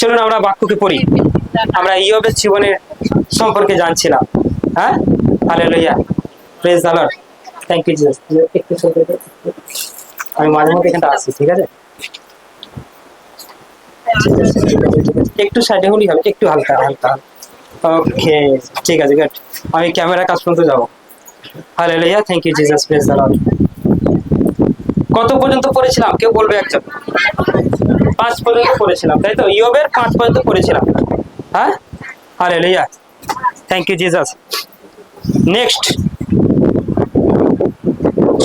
চলুন আমরা বাক্যকে পড়ি। আমরা ইয়োবের জীবনের সম্পর্কে জানছিলাম। হ্যাঁ, hallelujah, praise the Lord. Thank you Jesus. একটু সরে যাও। আমি মাঝে মধ্যে এখানটা আসছি, ঠিক আছে? একটু সাইডে হলেই হবে, একটু হালকা হালকা। ওকে, ঠিক আছে, গুড। আমি ক্যামেরা কাজ পর্যন্ত যাবো। Hallelujah, thank you Jesus, praise the Lord. কত পর্যন্ত পড়েছিলাম কেউ বলবে একজন? 5 পর্যন্ত পড়েছিলাম, তাই তো? ইয়োবের 5 পর্যন্ত পড়েছিলাম। হ্যাঁ, hallelujah, thank you Jesus. Next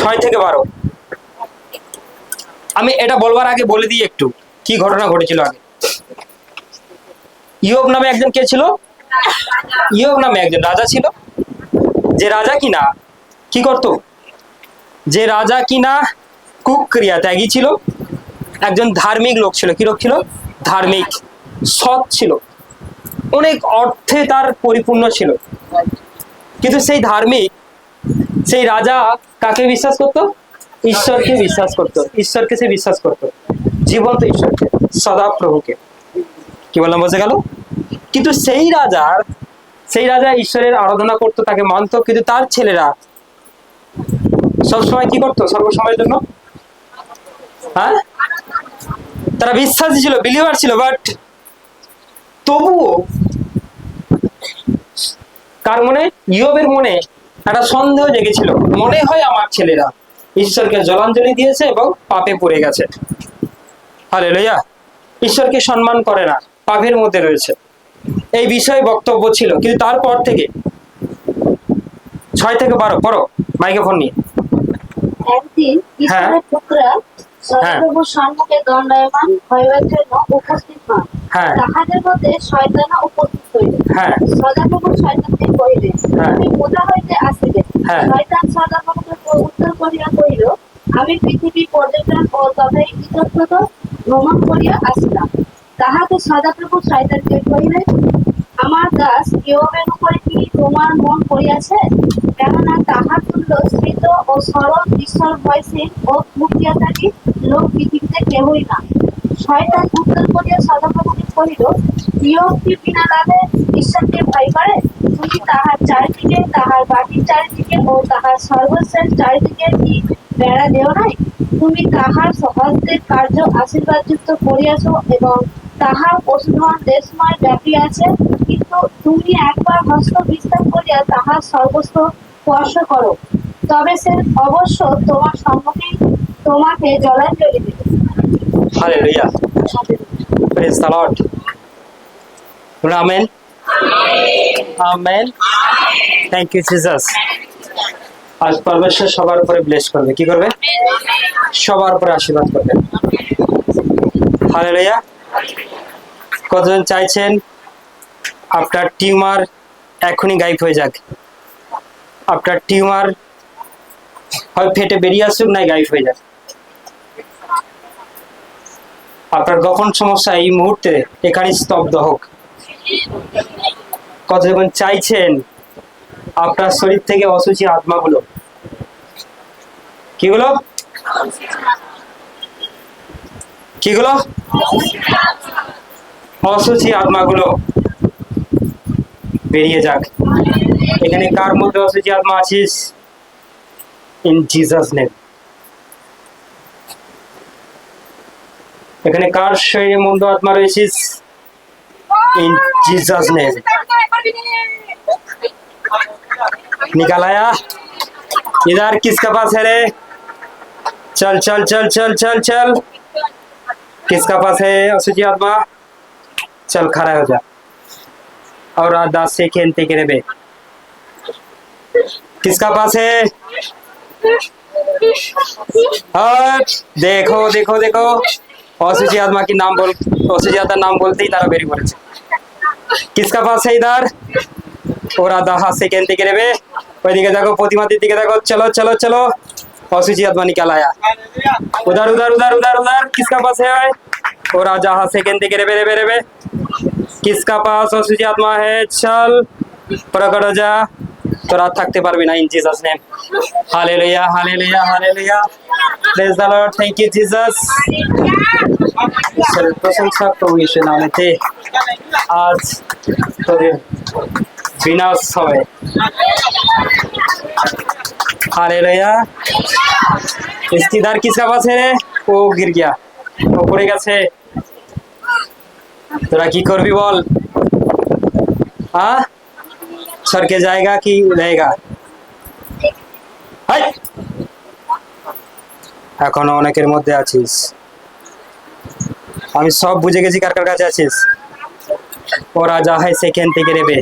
6 থেকে 12। আমি এটা বলবার আগে বলে দিই একটু কি ঘটনা ঘটেছিল আগে। ইয়োব নামে একজন কে ছিল? ইয়োব নামে একজন রাজা ছিল, যে রাজা কিনা কি করত? যে রাজা কিনা কুক্রিয়া ত্যাগী ছিল, একজন ধার্মিক লোক ছিল। কি লোক ছিল? ধার্মিক, সৎ ছিল, অনেক অর্থে তার পরিপূর্ণ ছিল। কিন্তু সেই ধার্মিক, সেই রাজা কাকে বিশ্বাস করতো? ঈশ্বরকে বিশ্বাস করতো। ঈশ্বরকে সে বিশ্বাস করতো, জীবন্ত ঈশ্বরকে, সদাপ্রভুকে। কি বললাম, বোঝা গেল? কিন্তু সেই রাজা ঈশ্বরের আরাধনা করতো, তাকে মানতো, কিন্তু তার ছেলেরা সবসময় কি করতো? সর্বসময়ের জন্য, হ্যাঁ, তারা বিশ্বাসী ছিল, বিলিভার ছিল, বাট তবুও কার মনে? ইয়োবের মনে একটা সন্দেহ জেগেছিল। মনে হয় আমার ছেলেরা ঈশ্বরকে জলাঞ্জলি দিয়েছে এবং পাপে পড়ে গেছে। হালেলুয়া, ঈশ্বরকে সম্মান করে না, পাপের মধ্যে রয়েছে, এই বিষয়ে বক্তব্য ছিল। কিন্তু তারপর থেকে 6 থেকে 12 পড়ো, মাইক্রোফোন নিয়ে। একদিন ঈশ্বরের পুত্ররা সদাপ্রভুর সম্মুখে দণ্ডায়মান হইবার জন্য উপস্থিত হন। তাহাদের মধ্যে শয়তানও উপস্থিত হইল। সদাপ্রভু শয়তানকে কহিলেন, তুমি কোথা হইতে আসিলে? শয়তান সদাপ্রভুকে উত্তর করিয়া কহিল, আমি পৃথিবী পর্যটন ও তথায় কৃতজ্ঞত ভ্রমণ করিয়া আসিলাম। তাহাতে সদাপ্রভু শয়তানকে কহিলেন, আমার দাস ইয়োবের উপরে কি তোমার মন পড়িয়াছে? কেননা তাহার তুল্য স্মৃত ও সরল ঈশ্বর ভয়শীল ও মুখিয়াকারী লোক পৃথিবীতে কেহই না। শয়তান উত্তর করিয়া সদাপ্রভুকে কহিল, ইয়োব কি বিনা লাভে ঈশ্বরকে ভয় করে? তুমি তাহার চারিদিকে, তাহার বাটির চারিদিকে ও তাহার সর্বস্বের চারিদিকে কি বেড়া দেও নাই? তুমি তাহার হস্তের কার্য আশীর্বাদযুক্ত করিয়াছ এবং তাহার পশুধন দেশময় ব্যাপিয়াছে। কিন্তু তুমি একবার হস্ত বিস্তার করিয়া তাহার সর্বস্ব স্পর্শ করো, তবে সে অবশ্য তোমার সম্মুখে তোমাকে জলাঞ্জলি দিবে। Hallelujah, praise the Lord. Amen, amen, thank you Jesus. আজ পরমেশ্বর সবার উপরে ব্লেস করবে। কি করবে? সবার উপরে আশীর্বাদ করবে। হালেলুয়া। কতজন চাইছেন আপনার টিউমার এখনই গায়েব হয়ে যাক? আপনার টিউমার হয় ফেটে বেরিয়ে আসুক, নাই গায়েব হয়ে যাক। আপনার কখন সমস্যা এই মুহূর্তে এখানে স্তব্ধ হোক। কতজন চাইছেন আপনার শরীর থেকে অসুচি আত্মাগুলো, কিগুলো কিগুলো অসুচি আত্মাগুলো বেরিয়ে যাক? এখানে কার মধ্যে অসুচি আত্মা আছিস? In Jesus name. এখানে কার শরীরে মন্দ আত্মা রয়েছিস? इन जीसस नेम निकल आया। इधर किसका पास है रे? चल चल चल चल चल चल। किसका पास है असुची आत्मा? चल खड़ा हो जा और 10 सेकेंड टिके रहे। किसका पास है? और देखो देखो देखो, असुची आत्मा की नाम बोल, असुची आत्मा नाम बोलते ही तारा बेरी बोले। किसका पास है इधर? और 10 सेकेंड टिके रहे। ওইদিকে দেখো, প্রতিমাদের দিকে দেখো। चलो चलो चलो, असुची आत्मा निकल आया। उधर उधर उधर उधर उधर। किसका पास है? और 10 सेकेंड टिके रहे। किसका पास असुची आत्मा है? चल प्रकट हो जा, তোরা থাকতে পারবি না। In Jesus name. Hallelujah hallelujah hallelujah. Praise the Lord. Thank you, Jesus. ঈশ্বরের প্রশংসা প্রভু ঈশ্বরের নামেতে আজ তোদের বিনাশ হবে। हालेलुया। इसकी दर किसका पास है रे? वो गिर गया, वो पड़े গেছে। তোরা কি করবি বল? हाँ, सर के जाएगा कि रहेगा? হাই, এখনো অনেকের মধ্যে আছিস। আমি সব বুঝে গেছি কার কার কাছে আছিস। ও রাজা হয় সেখান থেকে নেবে।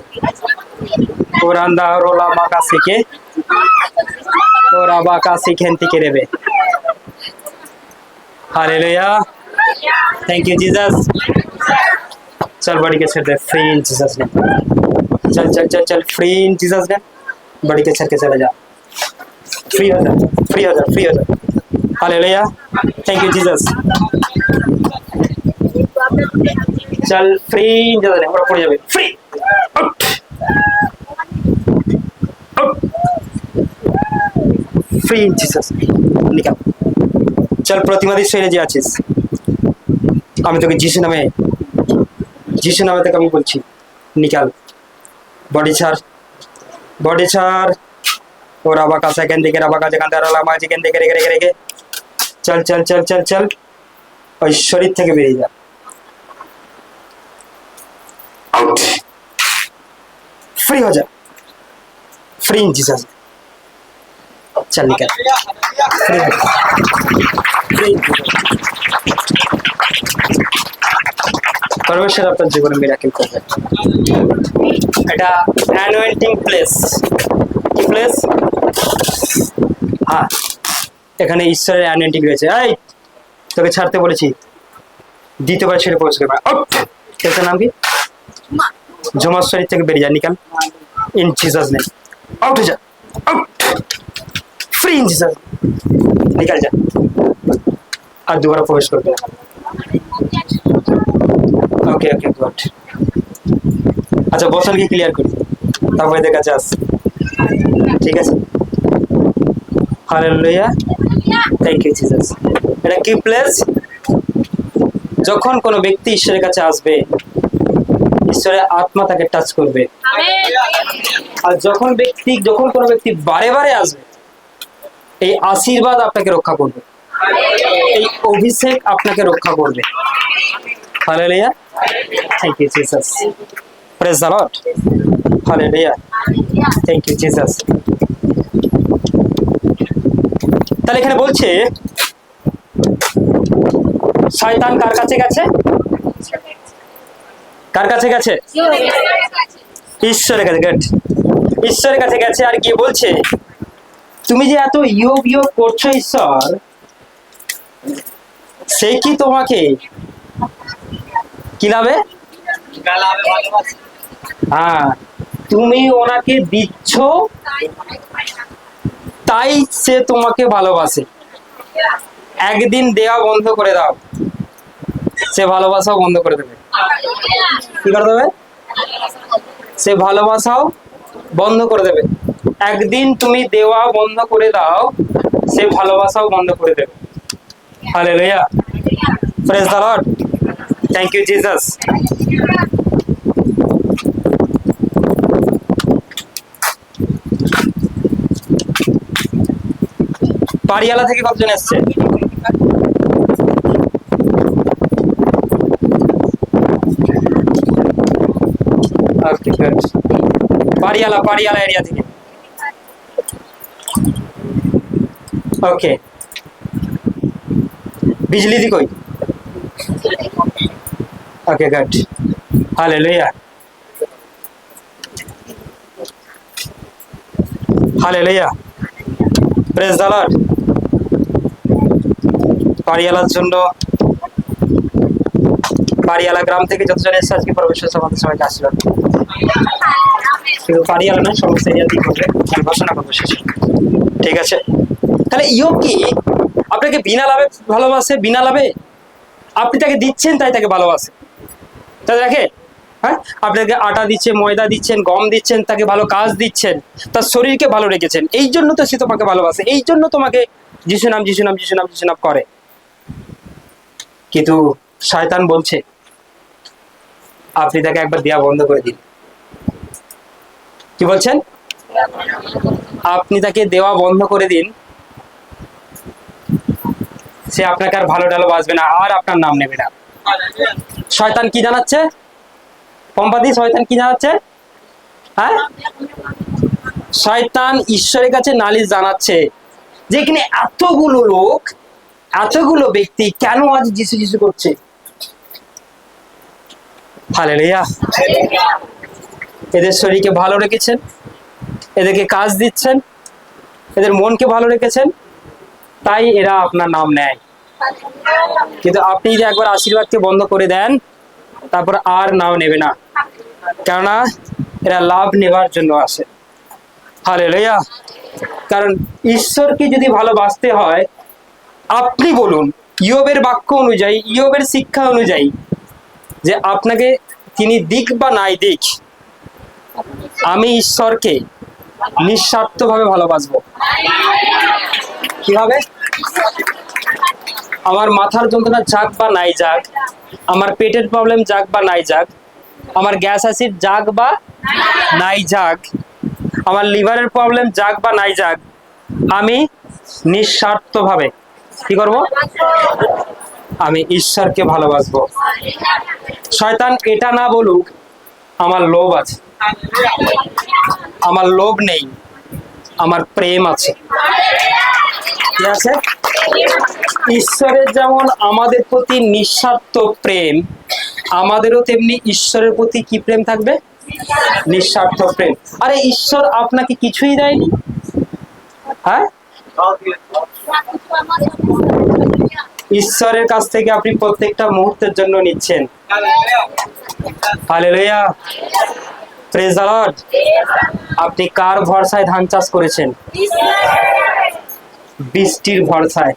ও রান্দা রোলা মাকা শিখে, ও রাবাকা সেখান থেকে নেবে। हालेलुया। Thank you Jesus. चल बड़ी के छड़ दे, फ्री इन जीसस ने। चल चल चल चल, फ्री इन जीसस ने। बड़ी के छड़ के चले जा, फ्री हो जा, फ्री हो जा, फ्री हो जा। हालेलुया। Thank you Jesus. चल फ्री इन जीसस ने, पड़ जावे free. Out out, free in Jesus. निकल। चल प्रतिमादी शरीरे যে আছিস, আমি তোকে যিশু নামে তোকে আমি বলছি, নিকাল। বডি ছাড়, বডি ছাড়। ও রাবাকা সেকেন্ড দিকে, রাবাকা যেখান থেকে রালা মাঝে কেন দিকে রেগে রেগে, চল চল চল চল চল, ওই শরীর থেকে বেরিয়ে যা। আউট, ফ্রি हो जा, फ्री इन जीसस। चल निकल, फ्री हो जा, फ्री इन जीसस। परमेश्वर আপনার জীবনে মিরাকেল করবে। এটা অ্যানোয়েন্টিং প্লেস। কি প্লেস? হ্যাঁ, এখানে ঈশ্বরের অ্যানোয়েন্টিং রয়েছে। এই তোকে ছাড়তে বলেছি, দ্বিতীয়বার ছেড়ে পৌঁছে গেবে। আউট। এটার নাম কি? জমার শরীর থেকে বেরিয়ে যা, নিকাল। ইন জিসাস নেম, আউট হয়ে যা, আউট, ফ্রি ইন জিসাস। নিকাল যা, আর দুবার প্রবেশ করবে না। ওকে ওকে গুড। আচ্ছা বসনকে ক্লিয়ার করি, তারপর এদের কাছে আস। ঠিক আছে। হালেলুয়া। Thank you Jesus. এটা কি প্লেস? যখন কোনো ব্যক্তি ঈশ্বরের কাছে আসবে, ঈশ্বরের আত্মা তাকে টাচ করবে। আর যখন কোনো ব্যক্তি বারে বারে আসবে, এই আশীর্বাদ আপনাকে রক্ষা করবে, এই অভিষেক আপনাকে রক্ষা করবে। Hallelujah. Thank you Jesus. Praise the Lord. Hallelujah. Thank you Jesus. তাহলে এখানে বলছে শয়তান কার কাছে গেছে? কার কাছে গেছে? ঈশ্বরের কাছে। গেট, ঈশ্বরের কাছে গেছে। আর গিয়ে বলছে, তুমি যে এত ইয়োগ ইয়োগ করছো ঈশ্বর, সে কি তোমাকে কি লাভে? হ্যাঁ, তুমি ওনাকে দিচ্ছ তাই সে তোমাকে ভালোবাসে। একদিন দেওয়া বন্ধ করে দাও, সে ভালোবাসাও বন্ধ করে দেবে। কি করে দেবে? সে ভালোবাসাও বন্ধ করে দেবে। একদিন তুমি দেওয়া বন্ধ করে দাও, সে ভালোবাসাও বন্ধ করে দেবে। Hallelujah. Praise the Lord. Thank you Jesus. Pariyala থেকে কতজন এসছে? পাড়িয়ালা এরিয়া থেকে। ওকে, बिजली दी कोई? Okay good. Hallelujah. Hallelujah. Praise the lord. পাড়িয়ালার জন্য, পাড়িয়ালা গ্রাম থেকে যতজন এসেছে আজকে পরমেশ্বর আমাদের সবাইকে আশীর্বাদ। কিন্তু পাড়িয়ালা নয়, সমস্ত এরিয়াতেই করবে, আমি ঘোষণা করবো শেষে। ঠিক আছে। তাহলে ইয়োগ কি আপনাকে বিনা লাভে ভালোবাসে? বিনা লাভে আপনি তাকে দিচ্ছেন তাই তাকে ভালোবাসে। তাই দেখে, হ্যাঁ, আপনাকে আটা দিচ্ছেন, ময়দা দিচ্ছেন, গম দিচ্ছেন, তাকে ভালো কাজ দিচ্ছেন, তার শরীরকে ভালো রেখেছেন, এই জন্য তো সে তোমাকে ভালোবাসে, এই জন্য তোমাকে যিশু নাম যিশু নাম যিশু নাম যিশু নাম করে, কিন্তু শয়তান বলছে আপনি তাকে একবার দেয়া বন্ধ করে দিন। কি বলছেন? আপনি তাকে দেওয়া বন্ধ করে দিন, সে আপনাকে আর ভালো ডালো বাসবে না, আর আপনার নাম নেবে না। শয়তান কি জানাচ্ছে? পম্পাদি, শয়তান কি জানাচ্ছে? হ্যাঁ, শয়তান ঈশ্বরের কাছে নালিশ জানাচ্ছে যে এখানে এতগুলো লোক, এতগুলো ব্যক্তি কেন আজ যিশু যিশু করছে। হালেলুয়া। এদের শরীরকে ভালো রেখেছেন, এদেরকে কাজ দিচ্ছেন, এদের মনকে ভালো রেখেছেন, তাই এরা আপনার নাম নেয়। কিন্তু আপনি যদি একবার আশীর্বাদকে বন্ধ করে দেন, তারপর আর নাম নেবে না, কেননা এরা লাভ নেবার জন্য আসে। হালেলুয়া। কারণ ঈশ্বরকে যদি ভালোবাসতে হয়, আপনি বলুন ইয়োবের বাক্য অনুযায়ী, ইয়োবের শিক্ষা অনুযায়ী, যে আপনাকে তিনি দিক বা নাই দিক, আমি ঈশ্বরকে নিঃস্বার্থভাবে ভালোবাসবো। কিভাবে? আমার মাথার যন্ত্রণা যাক বা নাই যাক, আমার পেটের প্রবলেম যাক বা নাই যাক, আমার গ্যাস অ্যাসিড যাক বা নাই যাক, আমার লিভারের প্রবলেম যাক বা নাই যাক, আমি নিঃস্বার্থভাবে কি করব? আমি ঈশ্বরকে ভালোবাসবো। শয়তান এটা না বলুক আমার লোভ আছে, আমার লোভ নেই, আমার প্রেম আছে। কি আছে? ঈশ্বরের যেমন আমাদের প্রতি নিঃস্বার্থ প্রেম, আমাদেরও তেমনি ঈশ্বরের প্রতি কি প্রেম থাকবে? নিঃস্বার্থ প্রেম। আরে ঈশ্বর আপনাকে কিছুই দেয়নি, হ্যাঁ? ঈশ্বরের কাছ থেকে আপনি প্রত্যেকটা মুহূর্তের জন্য নিচ্ছেন। Hallelujah, praise the Lord. আপনি কার ভরসায় ধান চাষ করেছেন? বৃষ্টির ভরসায়।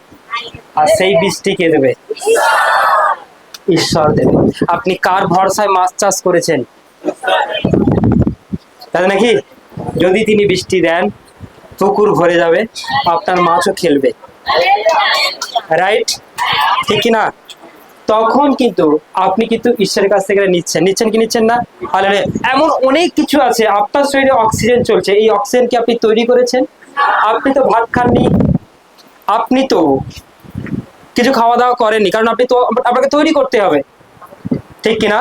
আর সেই বৃষ্টি কে দেবে? ঈশ্বর দেবে। আপনি কার ভরসায় মাছ চাষ করেছেন? তাই নাকি? যদি তিনি বৃষ্টি দেন, পুকুর ভরে যাবে, আপনার মাছও খেলবে, রাইট? ঠিক কিনা? তখন কিন্তু আপনি কিন্তু ঈশ্বরের কাছ থেকে নিচ্ছেন কি নিচ্ছেন না? হালেলুয়া। এমন অনেক কিছু আছে, আপনার শরীরে অক্সিজেন চলছে, এই অক্সিজেন কি আপনি তৈরি করেছেন? আপনি তো ভাত খাননি, আপনি তো কিছু খাওয়া দাওয়া করেননি, কারণ আপনি তো, আপনাকে তৈরি করতে হবে, ঠিক কিনা?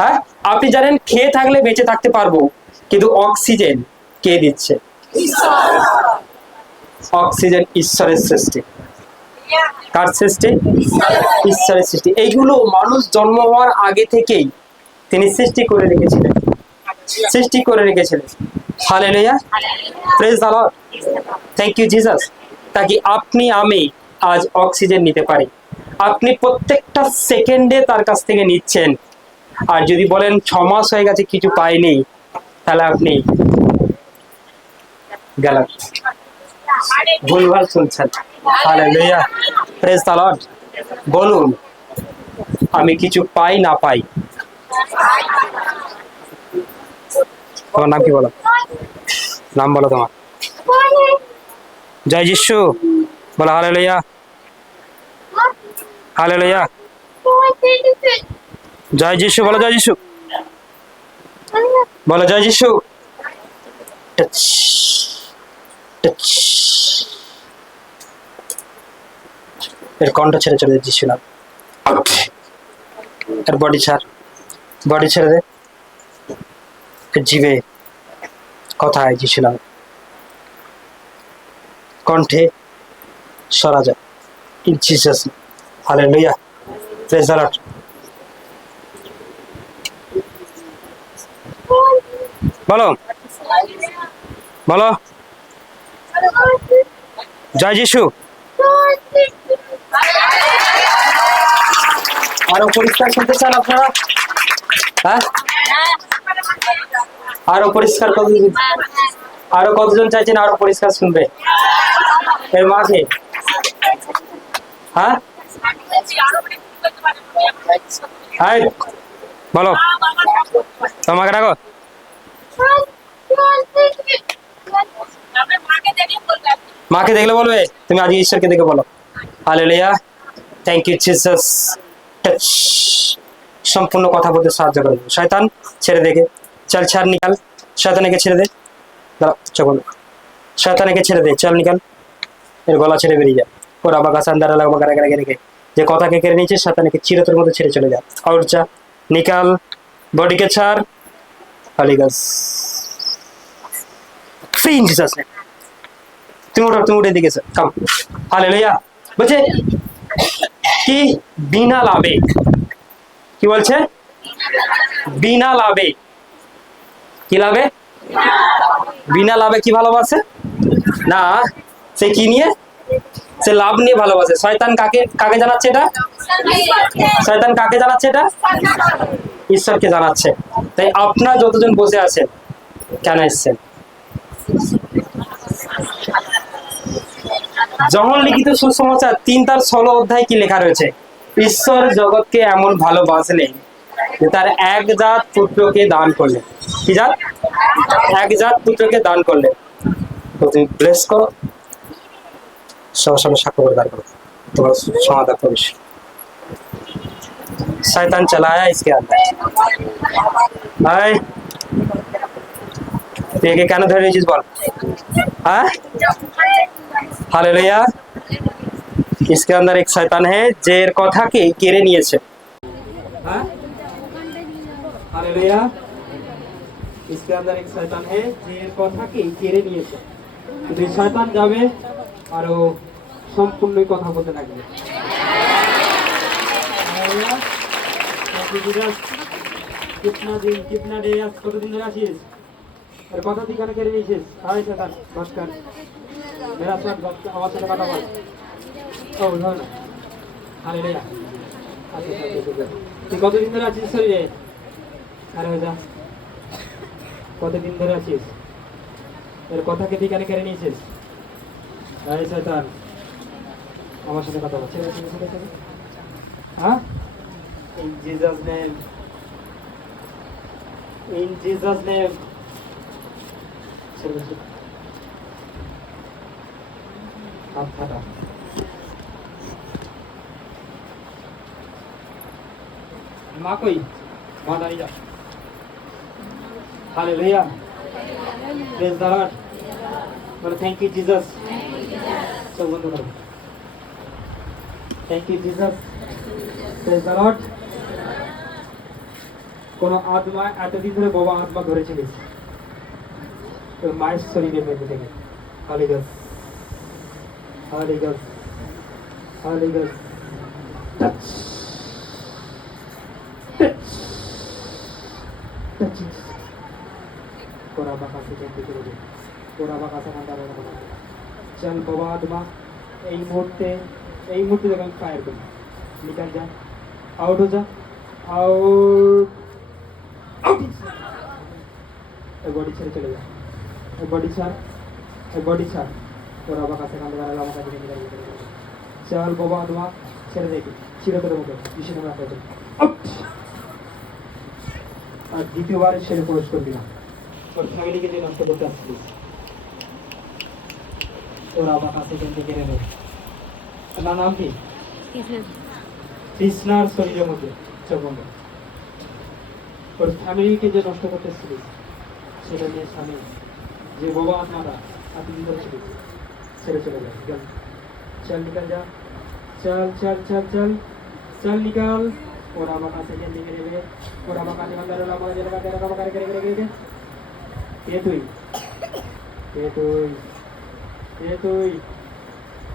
হ্যাঁ, আপনি জানেন খেয়ে থাকলে বেঁচে থাকতে পারবো, কিন্তু অক্সিজেন কে দিচ্ছে? অক্সিজেন ঈশ্বরের সৃষ্টি। কার সৃষ্টি? ঈশ্বরের সৃষ্টি। এইগুলো মানুষ জন্ম হওয়ার আগে থেকেই তিনি সৃষ্টি করে রেখেছিলেন, সৃষ্টি করে রেখেছিলেন। Hallelujah, praise the Lord, thank you Jesus. তাকে আপনি আমি আজ অক্সিজেন নিতে পারি। আপনি প্রত্যেকটা সেকেন্ডে তার কাছ থেকে নিচ্ছেন। আর যদি বলেন 6 মাস হয়ে গেছে কিছু পাইনি, তাহলে আপনি গেলেন, ভুলভাল শুনছেন। Hallelujah, praise the Lord. বলুন আমি কিছু পাই না পাই। তোমার নাম কি বলো? নাম বলো তোমার। জয় যিশু বলো। Hallelujah, hallelujah. জয় যিশু বলো, জয় যিশু বলো, জয় যিশু। এর কণ্ঠ ছেড়ে চলে যায় যিশু নাম। এর বডি ছাড়, বডি ছেড়ে দে। জিভে কথায় যিশু নাম, কণ্ঠে সরা যায়। In Jesus name. Hallelujah, praise the Lord. বলো, বলো, জয় যিশু। আরো পরিষ্কার শুনতে চান আপনারা? হ্যাঁ, আরো পরিষ্কার কতজন, আরো কতজন চাইছেন আরো পরিষ্কার শুনবে এর মাঝে? হ্যাঁ, হাই বলো, তোমাকে রাখো। মাকে দেখলে বলবে তুমি আজ ঈশ্বরকে দেখে বলো hallelujah, thank you Jesus. Touch, সম্পূর্ণ কথা বলতে সাহায্য করবে। শয়তান ছেড়ে দেখে, চল ছাড় নিকাল, শয়তানকে ছেড়ে দে, দাঁড়া চল, শয়তানকে ছেড়ে দে, চল নিকাল, এর গলা ছেড়ে বেরিয়ে যায়। ওর আবার কাছে আন্দারা লাগবো গাড়া গাড়া রেখে যে কথাকে কেড়ে নিয়েছে শয়তানকে চিরতর মধ্যে ছেড়ে চলে যায়। আর যা নিকাল, বডিকে ছাড়, খালি গাছ ফ্রি ইন জিসাস নেম। তুমি উঠে দিকেছো, কাম হালেলুয়া। বলছে কি বিনা লাভে, কি বলছে বিনা লাভে, কি লাভে, বিনা লাভে কি ভালোবাসে না, সে কি নিয়ে, সে লাভ নিয়ে ভালোবাসে। শয়তান কাকে কাকে জানাচ্ছে এটা, শয়তান কাকে জানাচ্ছে এটা, ঈশ্বরকে জানাচ্ছে। তাই আপনারা যতজন বসে আছেন কেন এসছেন, যখন লিখিত সুসমাচার 3:16 অধ্যায় কি লেখা রয়েছে, ঈশ্বর জগৎকে এমন ভালোবাসলেন যে তার একজাত পুত্রকে দান করলেন। কি জাত, একজাত পুত্রকে দান করলেন। তো তুমি ব্লেস করো, সবার সামনে সাক্ষ্য করে দাঁড় করো, তোমার সমাধান করিস। शैतान चलाया इसके अंदर भाई, ये কেন ধরে নিয়েছিস বল, हाँ हालेलुया। इसके अंदर एक शैतान है जेर কথাকে কেড়ে নিয়েছে, हाँ हालेलुया। इसके अंदर एक शैतान है जेर কথাকে কেড়ে নিয়েছে। কিন্তু শয়তান যাবে আর ও সম্পূর্ণই কথা বলতে লাগবে। कितना डे কতদিন ধরে আছিস, আর কথা তুই কেন কেড়ে নিয়েছিস, হাই শয়তান নমস্কার, মেরা সাথ আমার সাথে কথা বল। ও ধর না, হালেলুয়া। তুই কতদিন ধরে আছিস শরীরে, আরে হয়ে যা, কতদিন ধরে আছিস, এর কথাকে তুই কেন কেড়ে নিয়েছিস, হাই শয়তান আমার সাথে কথা বল। হ্যাঁ, in Jesus name, in Jesus name, हाथ हटा, माँ कोई माँ नहीं जा, हालेलुया, प्रेज द लॉर्ड, बोलो थैंक यू जीसस, सब बंद करो, thank you Jesus, praise the Lord. কোন আত্মা এতদিন ধরে বাবা আত্মা ধরেছিলিস তোর মায়ের শরীরে বেঁধে থেকে, hallelujah hallelujah hallelujah. Touch touch touch, কোরা বাকা से जल्दी করে দে, কোরা বাকা से কাঁদা রোনা বনা। চল বাবা আত্মা এই মুহূর্তে যখন ফায়ার করি, निकल जा, आउट हो जा, आउट आउट। बॉडी ছেড়ে চলে যা, बॉडी ছাড়, बॉडी ছাড়, তোর বাবা কাছে কাঁদে আর আমার কাছে নিয়ে গেল। চল বাবা আত্মা ছেড়ে দে, চিরতরের মতো যিশু নামে আত্মা আউট। আর দ্বিতীয়বার ছেড়ে প্রবেশ করবি না, তোর ফ্যামিলিকে যে নষ্ট করতে আসছিস, তোর বাবা কাছে কেন্দ্রে কেড়ে নেবে। আপনার নাম কি, কৃষ্ণার শরীরের মধ্যে চোখ বন্ধ, ওর ফ্যামিলিকে যে নষ্ট করতেছিলিস সেটা নিয়ে স্বামী যে বাবা আত্মাটা এতদিন ধরে ছিল ছেড়ে চলে যায়। চল নিকাল যা, চল চল চল চল চল নিকাল। ওরা আমার কাছে গিয়ে লিখে নেবে, ওরা আমার কাছে বাঁধার ওরা আমার জেলে বাঁধার আমার কাছে কেড়ে কেড়ে কেড়ে। কে তুই, কে তুই, কে তুই,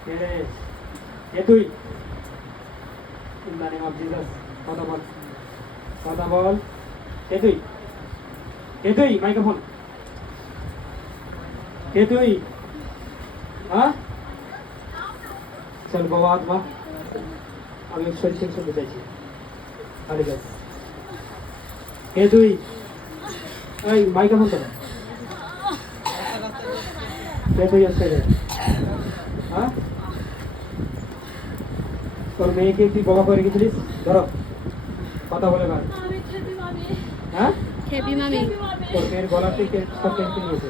কে রে, কে তুই? In the name of Jesus, কথা বল, কথা বল। কে তুই, কে তুই, মাইক্রোফোন, কে তুই, হ্যাঁ? চল বাবা আত্মা, আমি শরীর থেকে শুনতে চাইছি। আরে যাস, কে তুই, এই মাইক্রোফোন তো, কে তুই আসছে, হ্যাঁ? তোর মেয়েকে তুই বাবা করে গেছিলিস, ধরো কথা বলে ভাই, হ্যাঁ? তোর মেয়ের গলা থেকে সব টেনশন নিয়েছে,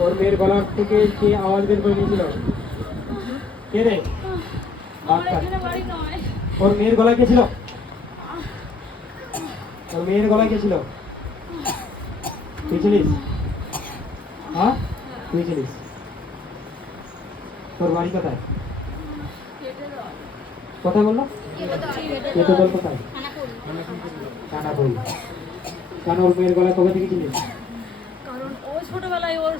ওর মেয়ের গলা থেকে কে আওয়াজ বের করে নিয়েছিল? কে রে? আমার এখানে বাড়ি নয়। ওর মেয়ের গলায় কে ছিল? ওর মেয়ের গলায় কে ছিল? তুই ছিলিস? হ্যাঁ, তুই ছিলিস। তোর বাড়ি কোথায়? কোথায় বললো? কেতো দল কোথায়? কানাপুর। কেন ওর মেয়ের গলায় কবে থেকে ছিলিস? কারণ ও ছোটবেলায় ওর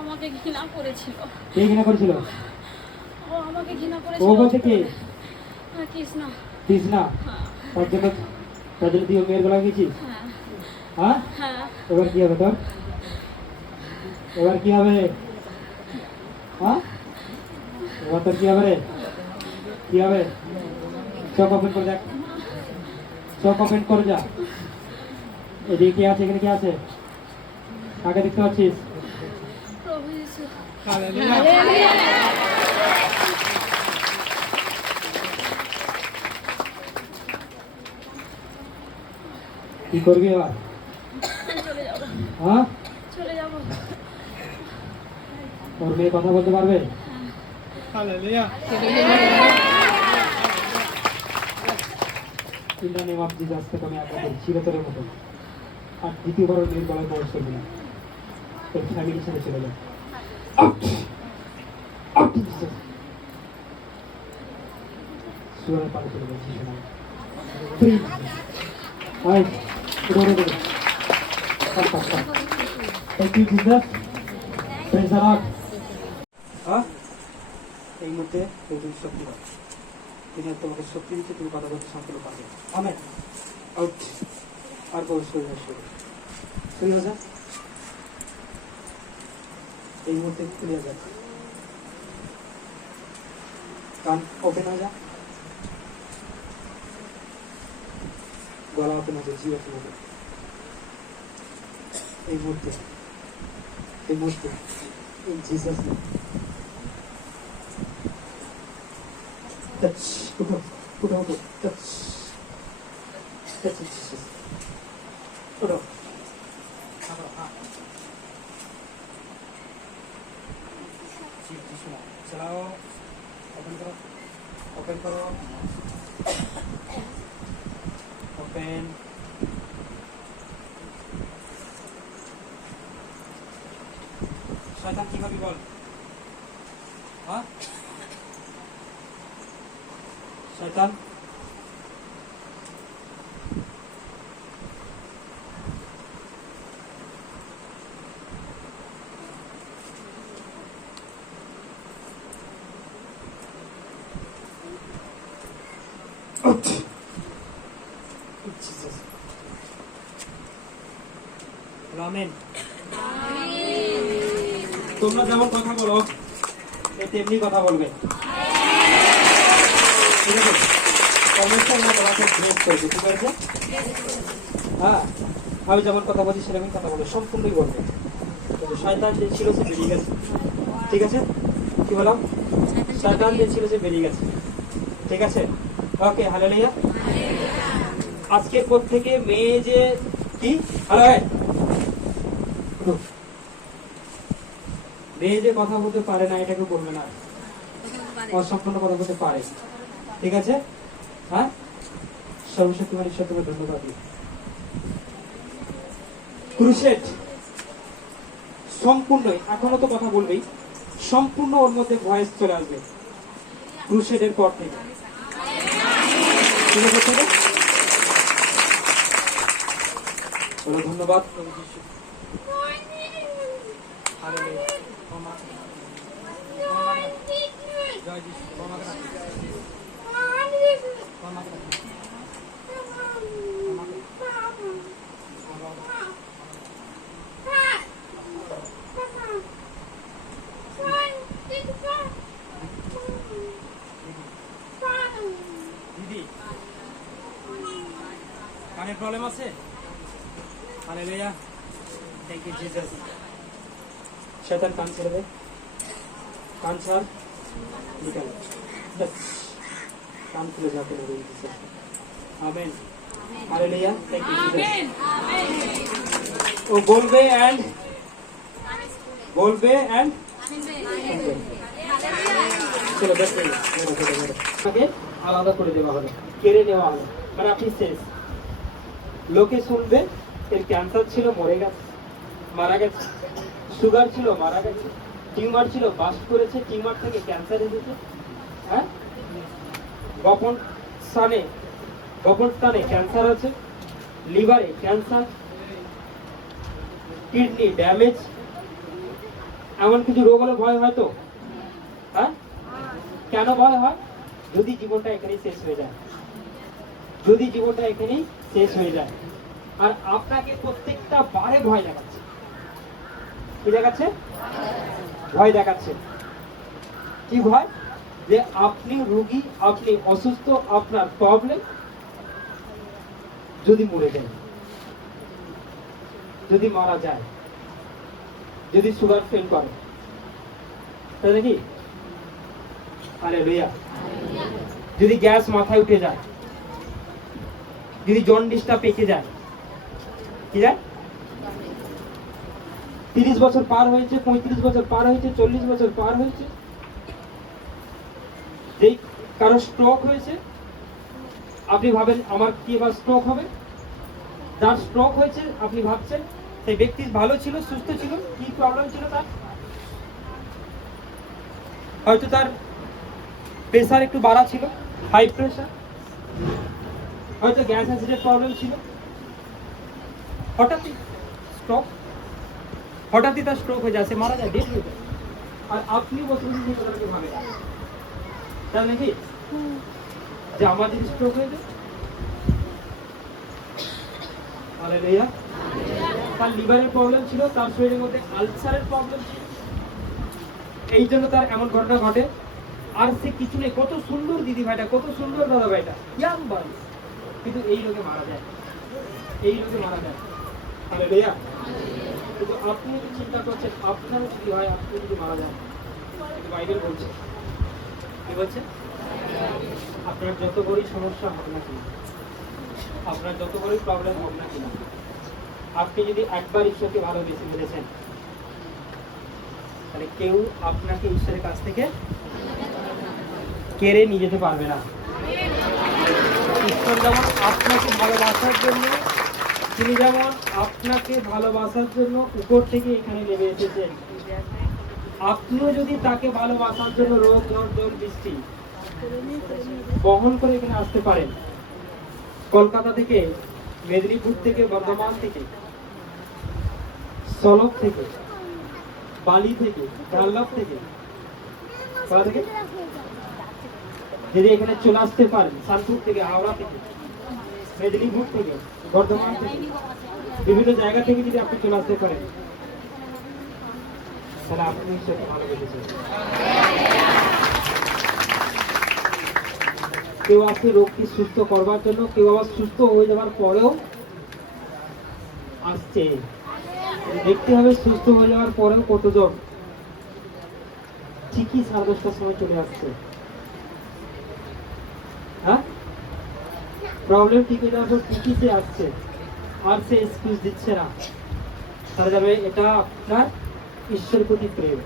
আমাকে ঘৃণা করেছিল। কে ঘৃণা করেছিল? ও আমাকে ঘৃণা ও করেছিল। বলতে কে? কৃষ্ণা। কৃষ্ণা? হ্যাঁ। তার জন্য তুই ওর মেয়ের গলায় গেছিস? হ্যাঁ। হ্যাঁ? হ্যাঁ। এবার কি হবে তোর? এবার কি হবে? হ্যাঁ, এবার তোর কি হবে রে? কি হবে? চোখ ওপেন করে দেখ, চোখ ওপেন করে যা। এদিকে কে আছে? এখানে কে আছে? কাকে দেখতে পাচ্ছিস? প্রভু যিশু। কি করবি এবার? চলে যাব। হ্যাঁ, চলে যাব। ওর মেয়ে কথা বলতে পারবে? In the name of Jesus, তোকে আমি আজ্ঞা করি, চিরতরের মতো আর দ্বিতীয়বার ওর মেয়ের গলায় বয়স করবি না। তোর ফ্যামিলির সাথে চলে যা। Out! Out in Jesus! সুরের পালে চলে যাচ্ছি শোনা। Three. Five. Udah. Stop. Thank you, Jesus. Praise the Lord. হ্যাঁ, এই মুহূর্তে প্রচুর শক্তি পাবে। তিনি তোমাকে শক্তি দিচ্ছে, তুমি কথা বলতে সম্পূর্ণ পাবে। আমেন। আউট। আর প্রবেশ করে আসবে। শুরু হয়ে যা। এই মুহূর্তে খুলে যা। কান ওপেন হয়ে যা। গলা ওপেন হবে, জিভ ওপেন হবে। এই মুহূর্তে in Jesus name. Touch. Put out. Touch it, Jesus. Put out. चलाओ. Open करो. Open. শয়তান কি ভাবি বল? হ্যাঁ, শয়তান out. Jesus. আমেন। তোমরা যেমন কথা বলো এ তেমনি কথা বলবে, ঠিক আছে? কমেন্টে আমরা তোমাকে গ্রেড করবো, ঠিক আছে? হ্যাঁ, আমি যেমন কথা বলছি সেরকমই কথা বলবো, সম্পূর্ণই বলবে। শয়তান যে ছিল সে বেরিয়ে গেছে, ঠিক আছে? কি বললাম? শয়তান যে ছিল সে বেরিয়ে গেছে, ঠিক আছে? ওকে, হালেলুয়া। আজকের পর থেকে মেয়ে যে কি মেয়ে যে কথা বলতে পারে না এটাকে বলবে না, অসম্পূর্ণ কথা বলতে পারে, ঠিক আছে? হ্যাঁ, সর্বশক্তিমান ঈশ্বর তোমাকে ধন্যবাদ দিই। ক্রুসেড সম্পূর্ণ, এখনো তো কথা বলবেই, সম্পূর্ণ ওর মধ্যে ভয়েস চলে আসবে ক্রুসেডের পর থেকে, ঠিক আছে? ধন্যবাদ প্রভু যীশু। হালেলুয়া। জয় যীশু। দিদি কানের প্রবলেম আছে? হালেলুয়া। Thank you Jesus. শয়তান কান ছেড়ে দে, কান ছাড়, নিকাল, কান খুলে যাতে হবে Jesus. Amen. Hallelujah. Thank you Jesus. ও বলবে এন্ড বলবে অ্যান্ড চলো তাকে আলাদা করে দেওয়া হলো, কেড়ে নেওয়া হলো, মানে আপনি শেষ। লোকে শুনবে এর ক্যান্সার ছিল, মরে গেছে, মারা গেছে, সুগার ছিল, মারা গেছে, টিউমার ছিল, বাস্ট করেছে, টিউমার থেকে ক্যান্সার এসেছে। হ্যাঁ, গোপন স্থানে ক্যান্সার আছে, লিভারে ক্যান্সার, কিডনি ড্যামেজ, এমন কিছু রোগ হলে ভয় হয় তো? হ্যাঁ, কেন ভয় হয়? যদি জীবনটা এখানেই শেষ হয়ে যায়, যদি জীবনটা এখানেই শেষ হয়ে যায়। আর আপনাকে প্রত্যেকটা বারে ভয় দেখাচ্ছে। কি দেখাচ্ছে? ভয় দেখাচ্ছে। কি ভয়? যে আপনি রোগী, আপনি অসুস্থ, আপনার প্রবলেম, যদি মরে যায়, যদি মারা যায়, যদি সুগার ফেল করে, তাই নাকি? হালেলুয়া। যদি গ্যাস মাথায় উঠে যায়, যদি জন্ডিসটা পেকে যায়, কি যায়? 30 বছর পার হয়েছে, 35 বছর পার হয়েছে, 40 বছর পার হয়েছে, যেই কারো স্ট্রোক হয়েছে, আপনি ভাবেন আমার কি এবার স্ট্রোক হবে? যার স্ট্রোক হয়েছে আপনি ভাবছেন সেই ব্যক্তি ভালো ছিল, সুস্থ ছিল, কি প্রবলেম ছিল তার? হয়তো তার প্রেসার একটু বাড়া ছিল, হাই প্রেসার, হয়তো গ্যাস অ্যাসিডের প্রবলেম ছিল, হঠাৎই স্ট্রোক, হঠাৎই তার স্ট্রোক হয়ে যায়, সে মারা যায়, ডেথ হয়ে যায়। আর আপনি বসে বসে সেই কথাটাকে ভাবেন, তাই নাকি? যে আমার যদি স্ট্রোক হয়ে যায়, হালেলুয়া। তার লিভারের প্রবলেম ছিল, তার শরীরের মধ্যে আলসারের প্রবলেম ছিল, এই জন্য তার এমন ঘটনা ঘটে। আর সে কিছু নেই, কত সুন্দর দিদি ভাইটা, কত সুন্দর দাদা ভাইটা, ইয়াং বয়স, কিন্তু এই রোগে মারা যায়, এই রোগে মারা যায়। হালেলুয়া। কিন্তু আপনি যদি চিন্তা করছেন আপনার যদি হয়, আপনি যদি মারা যান, বাইবেল বলছে, কি বলছে? আপনার যত বড়ই সমস্যা হোক না কিনা, আপনার যত বড়ই প্রবলেম হোক না কিনা, আপনি যদি একবার ঈশ্বরকে ভালোবেসে ফেলেছেন, তাহলে কেউ আপনাকে ঈশ্বরের কাছ থেকে কেড়ে নিয়ে যেতে পারবে না। ঈশ্বর যেমন আপনাকে ভালোবাসার জন্য, তিনি যেমন আপনাকে ভালোবাসার জন্য উপর থেকে এখানে নেমে এসেছেন, আপনিও যদি তাকে ভালোবাসার জন্য রোগ, ঝড়, জল, বৃষ্টি বহন করে এখানে আসতে পারেন, কলকাতা থেকে, মেদিনীপুর থেকে, বর্ধমান থেকে, সলভ থেকে, বালি থেকে, ডানলপ থেকে, কোথা থেকে যদি এখানে চলে আসতে পারেন, শানপুর থেকে, হাওড়া থেকে, মেদিনীপুর থেকে, বর্ধমান থেকে, বিভিন্ন জায়গা থেকে যদি আপনি চলে আসতে পারেন, তাহলে আপনি ঈশ্বরকে ভালোবেসেছেন। কেউ আসছে রোগকে সুস্থ করবার জন্য, কেউ আবার সুস্থ হয়ে যাওয়ার পরেও আসছে। দেখতে হবে সুস্থ হয়ে যাওয়ার পরেও কতজন ঠিকই 10:30টার সময় চলে আসছে। হ্যাঁ, প্রবলেম ঠিক হয়ে যাওয়ার পর ঠিকই সে আসছে, আর সে এক্সকিউজ দিচ্ছে না। তাহলে যাবে এটা আপনার ঈশ্বরের প্রতি প্রেম।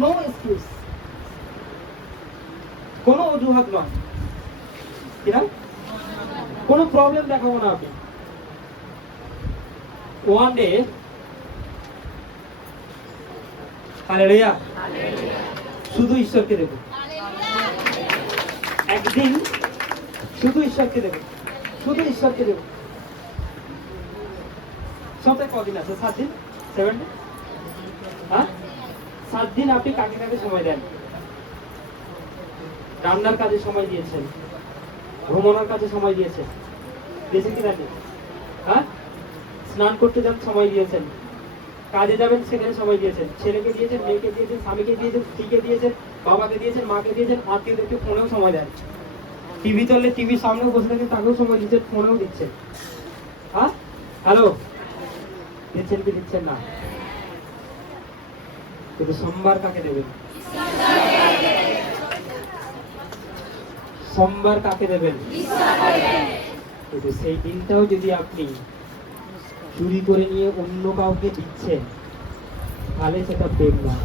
নো এক্সকিউজ, কোনো অজুহাত নয়, কিনা কোনো প্রবলেম দেখাবো না আপনি। ওয়ান ডে, হালেলুয়া, শুধু ঈশ্বরকে দেব, একদিন শুধু ঈশ্বরকে দেব, শুধু ঈশ্বরকে দেব। সপ্তাহে কদিন আছে? 7 দিন, 7 ডে। হ্যাঁ, 7 দিন আপনি কাকে কাকে সময় দেন? রান্নার কাজে সময় দিয়েছেন, ভ্রমণের কাজে সময় দিয়েছেন, দিয়েছেন কি নাকি? হ্যাঁ, স্নান করতে যান সময় দিয়েছেন, কাজে যাবেন সেখানে সময় দিয়েছেন, ছেলেকে দিয়েছেন, মেয়েকে দিয়েছেন, স্বামীকে দিয়েছেন, স্ত্রীকে দিয়েছেন, বাবাকে দিয়েছেন, মাকে দিয়েছেন, আত্মীয়দেরকে ফোনেও সময় দেন, টিভি চললে টিভির সামনেও বসে থাকেন, তাকেও সময় দিচ্ছেন, ফোনেও দিচ্ছেন। হ্যাঁ, হ্যালো, দিচ্ছেন কি দিচ্ছেন না? কিন্তু সোমবার কাকে দেবেন? সোমবার কাকে দেবেন? কিন্তু সেই দিনটাও যদি আপনি চুরি করে নিয়ে অন্য কাউকে দিচ্ছেন, তাহলে সেটা প্রেম নয়,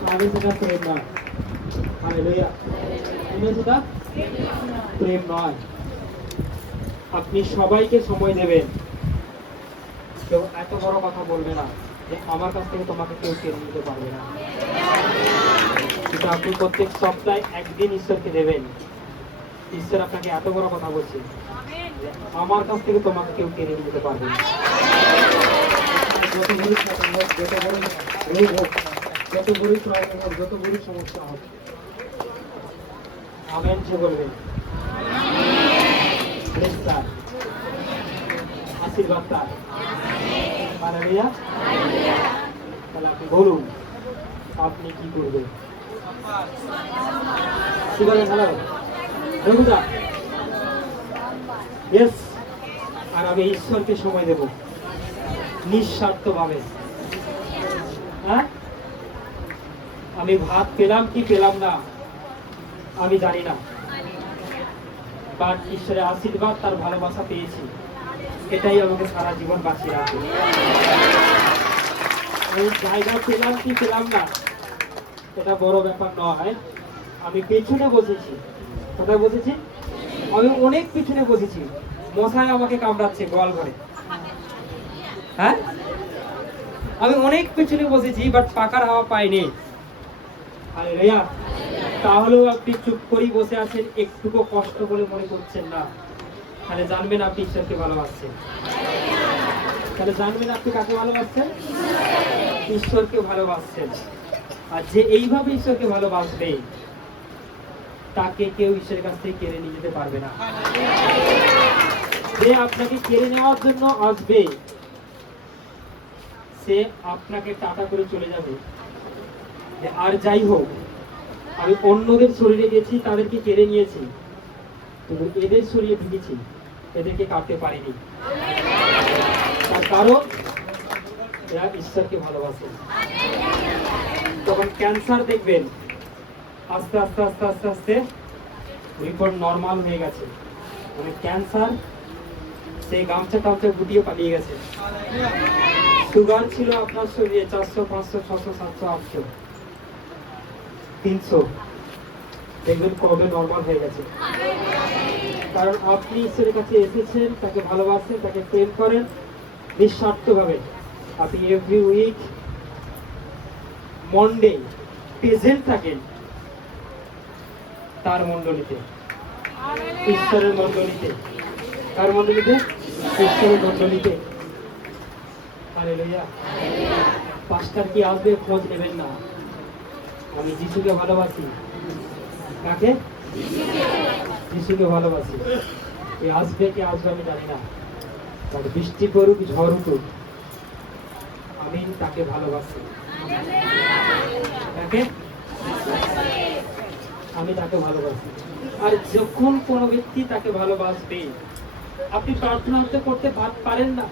তাহলে সেটা প্রেম নয়। হালেলুয়া, সেটা প্রেম নয়। আপনি সবাইকে সময় দেবেন, কেউ এত বড় কথা বলবে না যে আমার কাছ থেকে তোমাকে কেউ কেড়ে নিতে পারবে না। কিন্তু আপনি প্রত্যেক সপ্তাহে একদিন ঈশ্বরকে দেবেন। ঈশ্বর আপনাকে এত বড় কথা বলছে যে আমার কাছ থেকে তোমাকে কেউ কেড়ে নিতে পারবে না। যত বড় স্বপ্ন হোক, যত বড় রোগ হোক, যত বড় প্রবলেম হোক, যত বড় সমস্যা হোক, আমেন যে বলবেন, প্রেজ তার, আশীর্বাদ তার। হালেলুয়া। তাহলে আপনি বলুন আপনি কি করবেন? কি বলেন? Hello রঘুদা, yes. আর আমি ঈশ্বরকে সময় দেব নিঃস্বার্থভাবে। হ্যাঁ, আমি ভাত পেলাম কি পেলাম না আমি জানি না, বাট ঈশ্বরের আশীর্বাদ, তার ভালোবাসা পেয়েছি, এটাই আমাকে সারা জীবন বাঁচিয়ে রাখবে। আমি জায়গা পেলাম কি পেলাম না এটা বড় ব্যাপার নয়। আমি পেছনে বসেছি, কোথায় বসেছি? আমি অনেক পিছনে বসেছি, মশাই আমাকে কামড়াচ্ছে গোয়াল ঘরে। হ্যাঁ, আমি অনেক পিছনে বসেছি, বাট পাকার হাওয়া পাইনি। হালেলুয়া। তাহলেও আপনি চুপ করেই বসে আছেন, একটুকু কষ্ট বলে মনে করছেন না, তাহলে জানবেন আপনি ঈশ্বরকে ভালোবাসছেন। তাহলে জানবেন আপনি কাকে ভালোবাসছেন? ঈশ্বরকে ভালোবাসছেন। আর যে এইভাবে ঈশ্বরকে ভালোবাসবে, তাকে কেউ ঈশ্বরের কাছ থেকে কেড়ে নিয়ে যেতে পারবে না। যে আপনাকে কেড়ে নেওয়ার জন্য আসবে, সে আপনাকে টাটা করে চলে যাবে। আর যাই হোক, আমি অন্যদের শরীরে গেছি, তাদেরকে কেড়ে নিয়েছি, কিন্তু এদের শরীরে ঢুকেছি, এদেরকে কাটতে পারিনি। তার কারণ এরা ঈশ্বরকে ভালোবাসে। তখন ক্যান্সার দেখবেন আস্তে আস্তে আস্তে আস্তে আস্তে রিপোর্ট নর্মাল হয়ে গেছে, মানে ক্যান্সার সেই গামছা টামছা গুটিয়ে পালিয়ে গেছে। সুগার ছিল আপনার শরীরে 400, 500, 600, 700, 800, 300, দেখবেন কবে নর্মাল হয়ে গেছে। কারণ আপনি ঈশ্বরের কাছে এসেছেন, তাকে ভালোবাসেন, তাকে প্রেম করেন নিঃস্বার্থভাবে। আপনি এভরি উইক মন্ডে প্রেজেন্ট থাকেন তার মণ্ডলীতে, ঈশ্বরের মণ্ডলীতে। কার মণ্ডলীতে? ঈশ্বরের মণ্ডলীতে। হালেলুয়া। পাস্টার কি আসবে খোঁজ নেবেন না, আমি যিশুকে ভালোবাসি। কাকে? যিশুকে ভালোবাসি। এ আসবে কি আসবে আমি জানি না, তবে বৃষ্টি পড়ুক ঝড় উঠুক, আমি তাকে ভালোবাসি। তাকে আমি তাকে ভালোবাসি। আর যখন কোনো ব্যক্তি তাকে ভালোবাসবে, আপনি প্রার্থনা করতে পারেন না,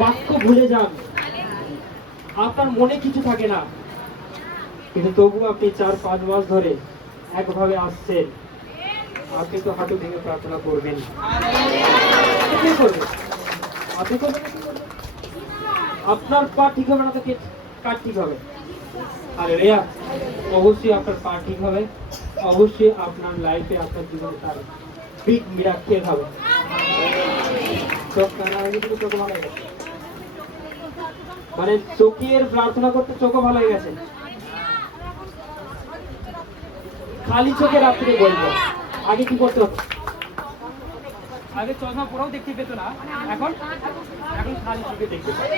বাক্য ভুলে যান, আপনার মনে কিছু থাকে না, কিন্তু তবু আপনি 4-5 মাস ধরে একভাবে আসছেন, আপনি তো হাঁটু ভেঙে প্রার্থনা করবেন। আপনি করবেন, আপনি করবেন, আপনার পা ঠিক হবে না তো কার ঠিক হবে? হালেলুয়া। অবশ্যই আপনার পা ঠিক হবে, অবশ্যই আপনার লাইফে, আপনার জীবনে তার বিগ মিরাকেল হবে। চোখ কানা হয়ে গেছে, চোখ ভালো হয়ে গেছে, মানে চোখের প্রার্থনা করতে চোখও ভালো হয়ে গেছে। খালি চোখে রাত্রে বলবো, আগে কি করতে হতো? আগে চশমা পরেও দেখতে পেত না, এখন এখন খালি চোখে দেখতে পায়।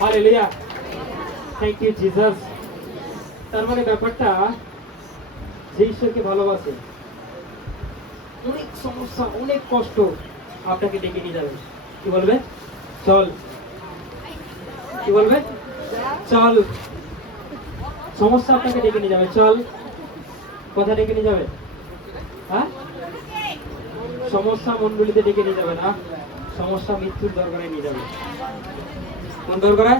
Hallelujah, thank you Jesus. তার মানে ব্যাপারটা, যে ঈশ্বরকে ভালোবাসে, অনেক সমস্যা, অনেক কষ্ট আপনাকে ডেকে নিয়ে যাবে। কি বলবে? চল। কি বলবে? চল। সমস্যা আপনাকে ডেকে নিয়ে যাবে, চল। কোথায় ডেকে নিয়ে যাবে? হ্যাঁ, সমস্যা মন্ডলীতে ডেকে নিয়ে যাবে না, সমস্যা মৃত্যুর দরবারে নিয়ে যাবে। কোন দরবারে?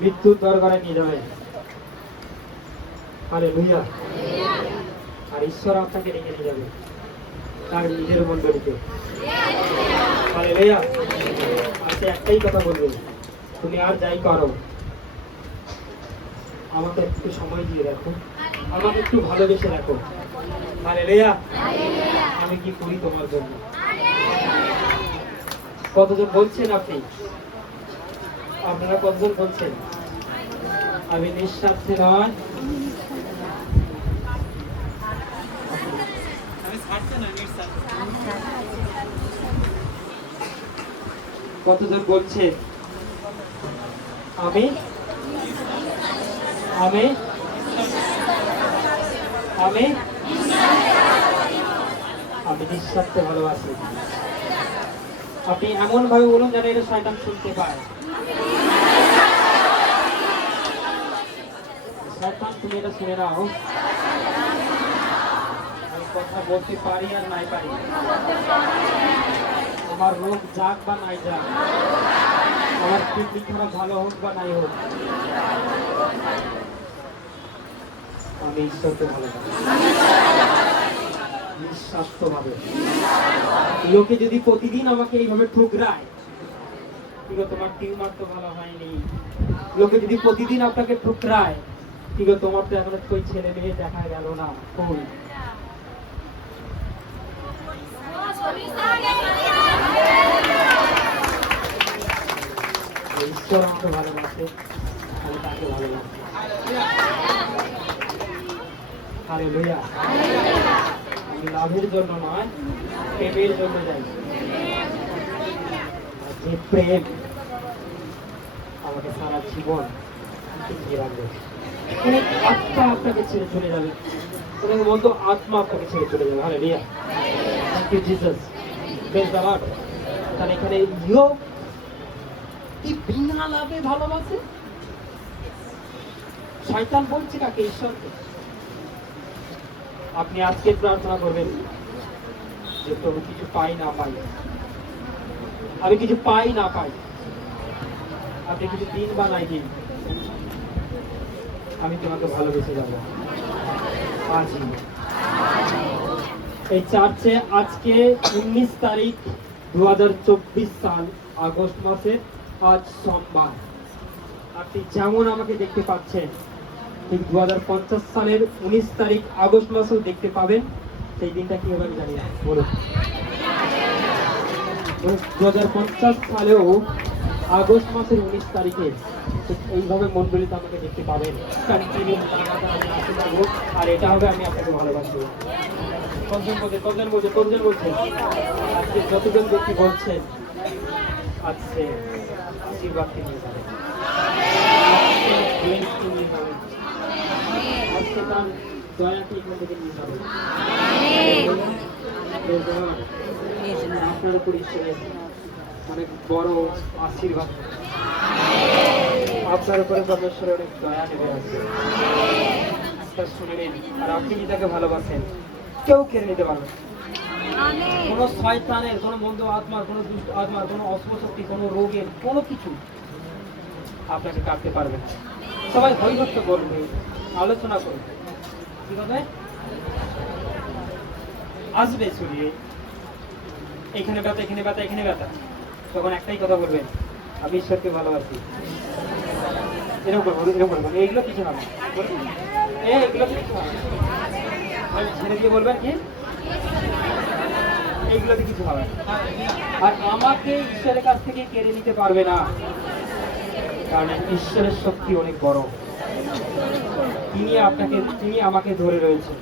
মৃত্যুর দরবারে নিয়ে যাবে। হালেলুয়া। আর ঈশ্বর আপনাকে ডেকে নিয়ে যাবে তার নিজের মণ্ডলীতে? হালেলুয়া। আজকে একটাই কথা বলবো, তুমি আর যাই করো, আমাকে একটু সময় দিয়ে রাখো, আমাকে একটু ভালোবেসে রাখো। হালেলুয়া। আমি কি করি তোমার জন্য? কতজন বলছেন আপনি? আপনারা কতজন বলছেন আমি নিঃস্বার্থে নয়? কতজন বলছেন আমি আমি আমি আমি নিঃস্বার্থে ভালোবাসি? আপনি এমন ভাবে বলুন যেন এটা শয়তান শুনতে পায়। শয়তান, তুমি এটা শুনে নাও, আমি কথা বলতে পারি আর নাই পারি, আমার রোগ যাক বা নাই যাক, আমার কিডনি খারাপ ভালো হোক বা নাই হোক, আমি ঈশ্বরকে ভালোবাসি নিঃস্বার্থভাবে। লোকে যদি প্রতিদিন আমাকে এইভাবে ঠুকরায়, কি গো তোমার টিউমার তো ভালো হয়নি, লোকে যদি প্রতিদিন আপনাকে ঠুকরায়, কি গো তোমার তো এখন কই ছেলে মেয়ে দেখা গেল না, কই? ঈশ্বর আমাকে ভালোবাসে, আমি তাকে ভালোবাসি। হালেলুয়া। আমি লাভের জন্য নয়, প্রেমের জন্য যাই। যে প্রেম আমাকে সারা জীবন টিকিয়ে রাখবে। অনেক আত্মা আপনাকে ছেড়ে চলে যাবে, অনেক মন্দ আত্মা আপনাকে ছেড়ে চলে যাবে। Hallelujah. Thank you Jesus, praise the Lord. তাহলে এখানে ইয়োব কি বিনা লাভে ভালোবাসে? শয়তান বলছে কাকে? ঈশ্বরকে। আপনি আজকে প্রার্থনা করবেন যে প্রভু কিছু পাই না পাই, আমি কিছু পাই না পাই, আপনি কিছু দিন বা নাই দিন, আমি তোমাকে ভালোবেসে যাবো আজই। এই চার্চে আজকে 19 তারিখ 2024 সাল, আগস্ট মাসে, আজ সোমবার। আপনি যেমন আমাকে দেখতে পাচ্ছেন, ঠিক 2050 সালের 19 তারিখ আগস্ট মাসেও দেখতে পাবেন। সেই দিনটা কি হবে আমি জানি না, বলুন। 2050 সালেও আগস্ট মাসের 19 তারিখে এইভাবে মন্ডলীতে আমাকে দেখতে পাবেন। কন্টিনিউ আর এটা হবে আমি আপনাকে ভালোবাসি। কতজন বলছেন? আজকে যতজন ব্যক্তি বলছেন, আজকে আশীর্বাদকে নিয়ে যাবেন, আজকে তার দয়াকে এখান থেকে নিয়ে যাবেন। আপনার উপর ঈশ্বরের অনেক বড় আশীর্বাদ, আপনার উপরে পরমেশ্বরের অনেক দয়া নেমে আছে। শুনে নিন, আর আপনি কি তাকে ভালোবাসেন, কেউ কেড়ে নিতে পারবে না। কোনো শয়তানের, কোনো মন্দ আত্মার, কোনো দুষ্ট আত্মার, কোনো অশুভশক্তি, কোনো রোগের কোনো কিছু আপনাকে কাটতে পারবে না। সবাই হৈহট্ট করবে, আলোচনা করবে, ঠিক আছে? আসবে ছড়িয়ে, এখানে ব্যথা, এখানে ব্যথা, এখানে ব্যথা, তখন একটাই কথা বলবেন, আমি ঈশ্বরকে ভালোবাসি। এরকম বলবেন, এইগুলো কিছু হবে, এইগুলো কিছু হবে, ছেড়ে দিয়ে বলবেন কি এইগুলোতে কিছু হবে। আর আমাকে ঈশ্বরের কাছ থেকে কেড়ে নিতে পারবে না, কারণ ঈশ্বরের শক্তি অনেক বড়। তিনি আমাকে ধরে রয়েছে,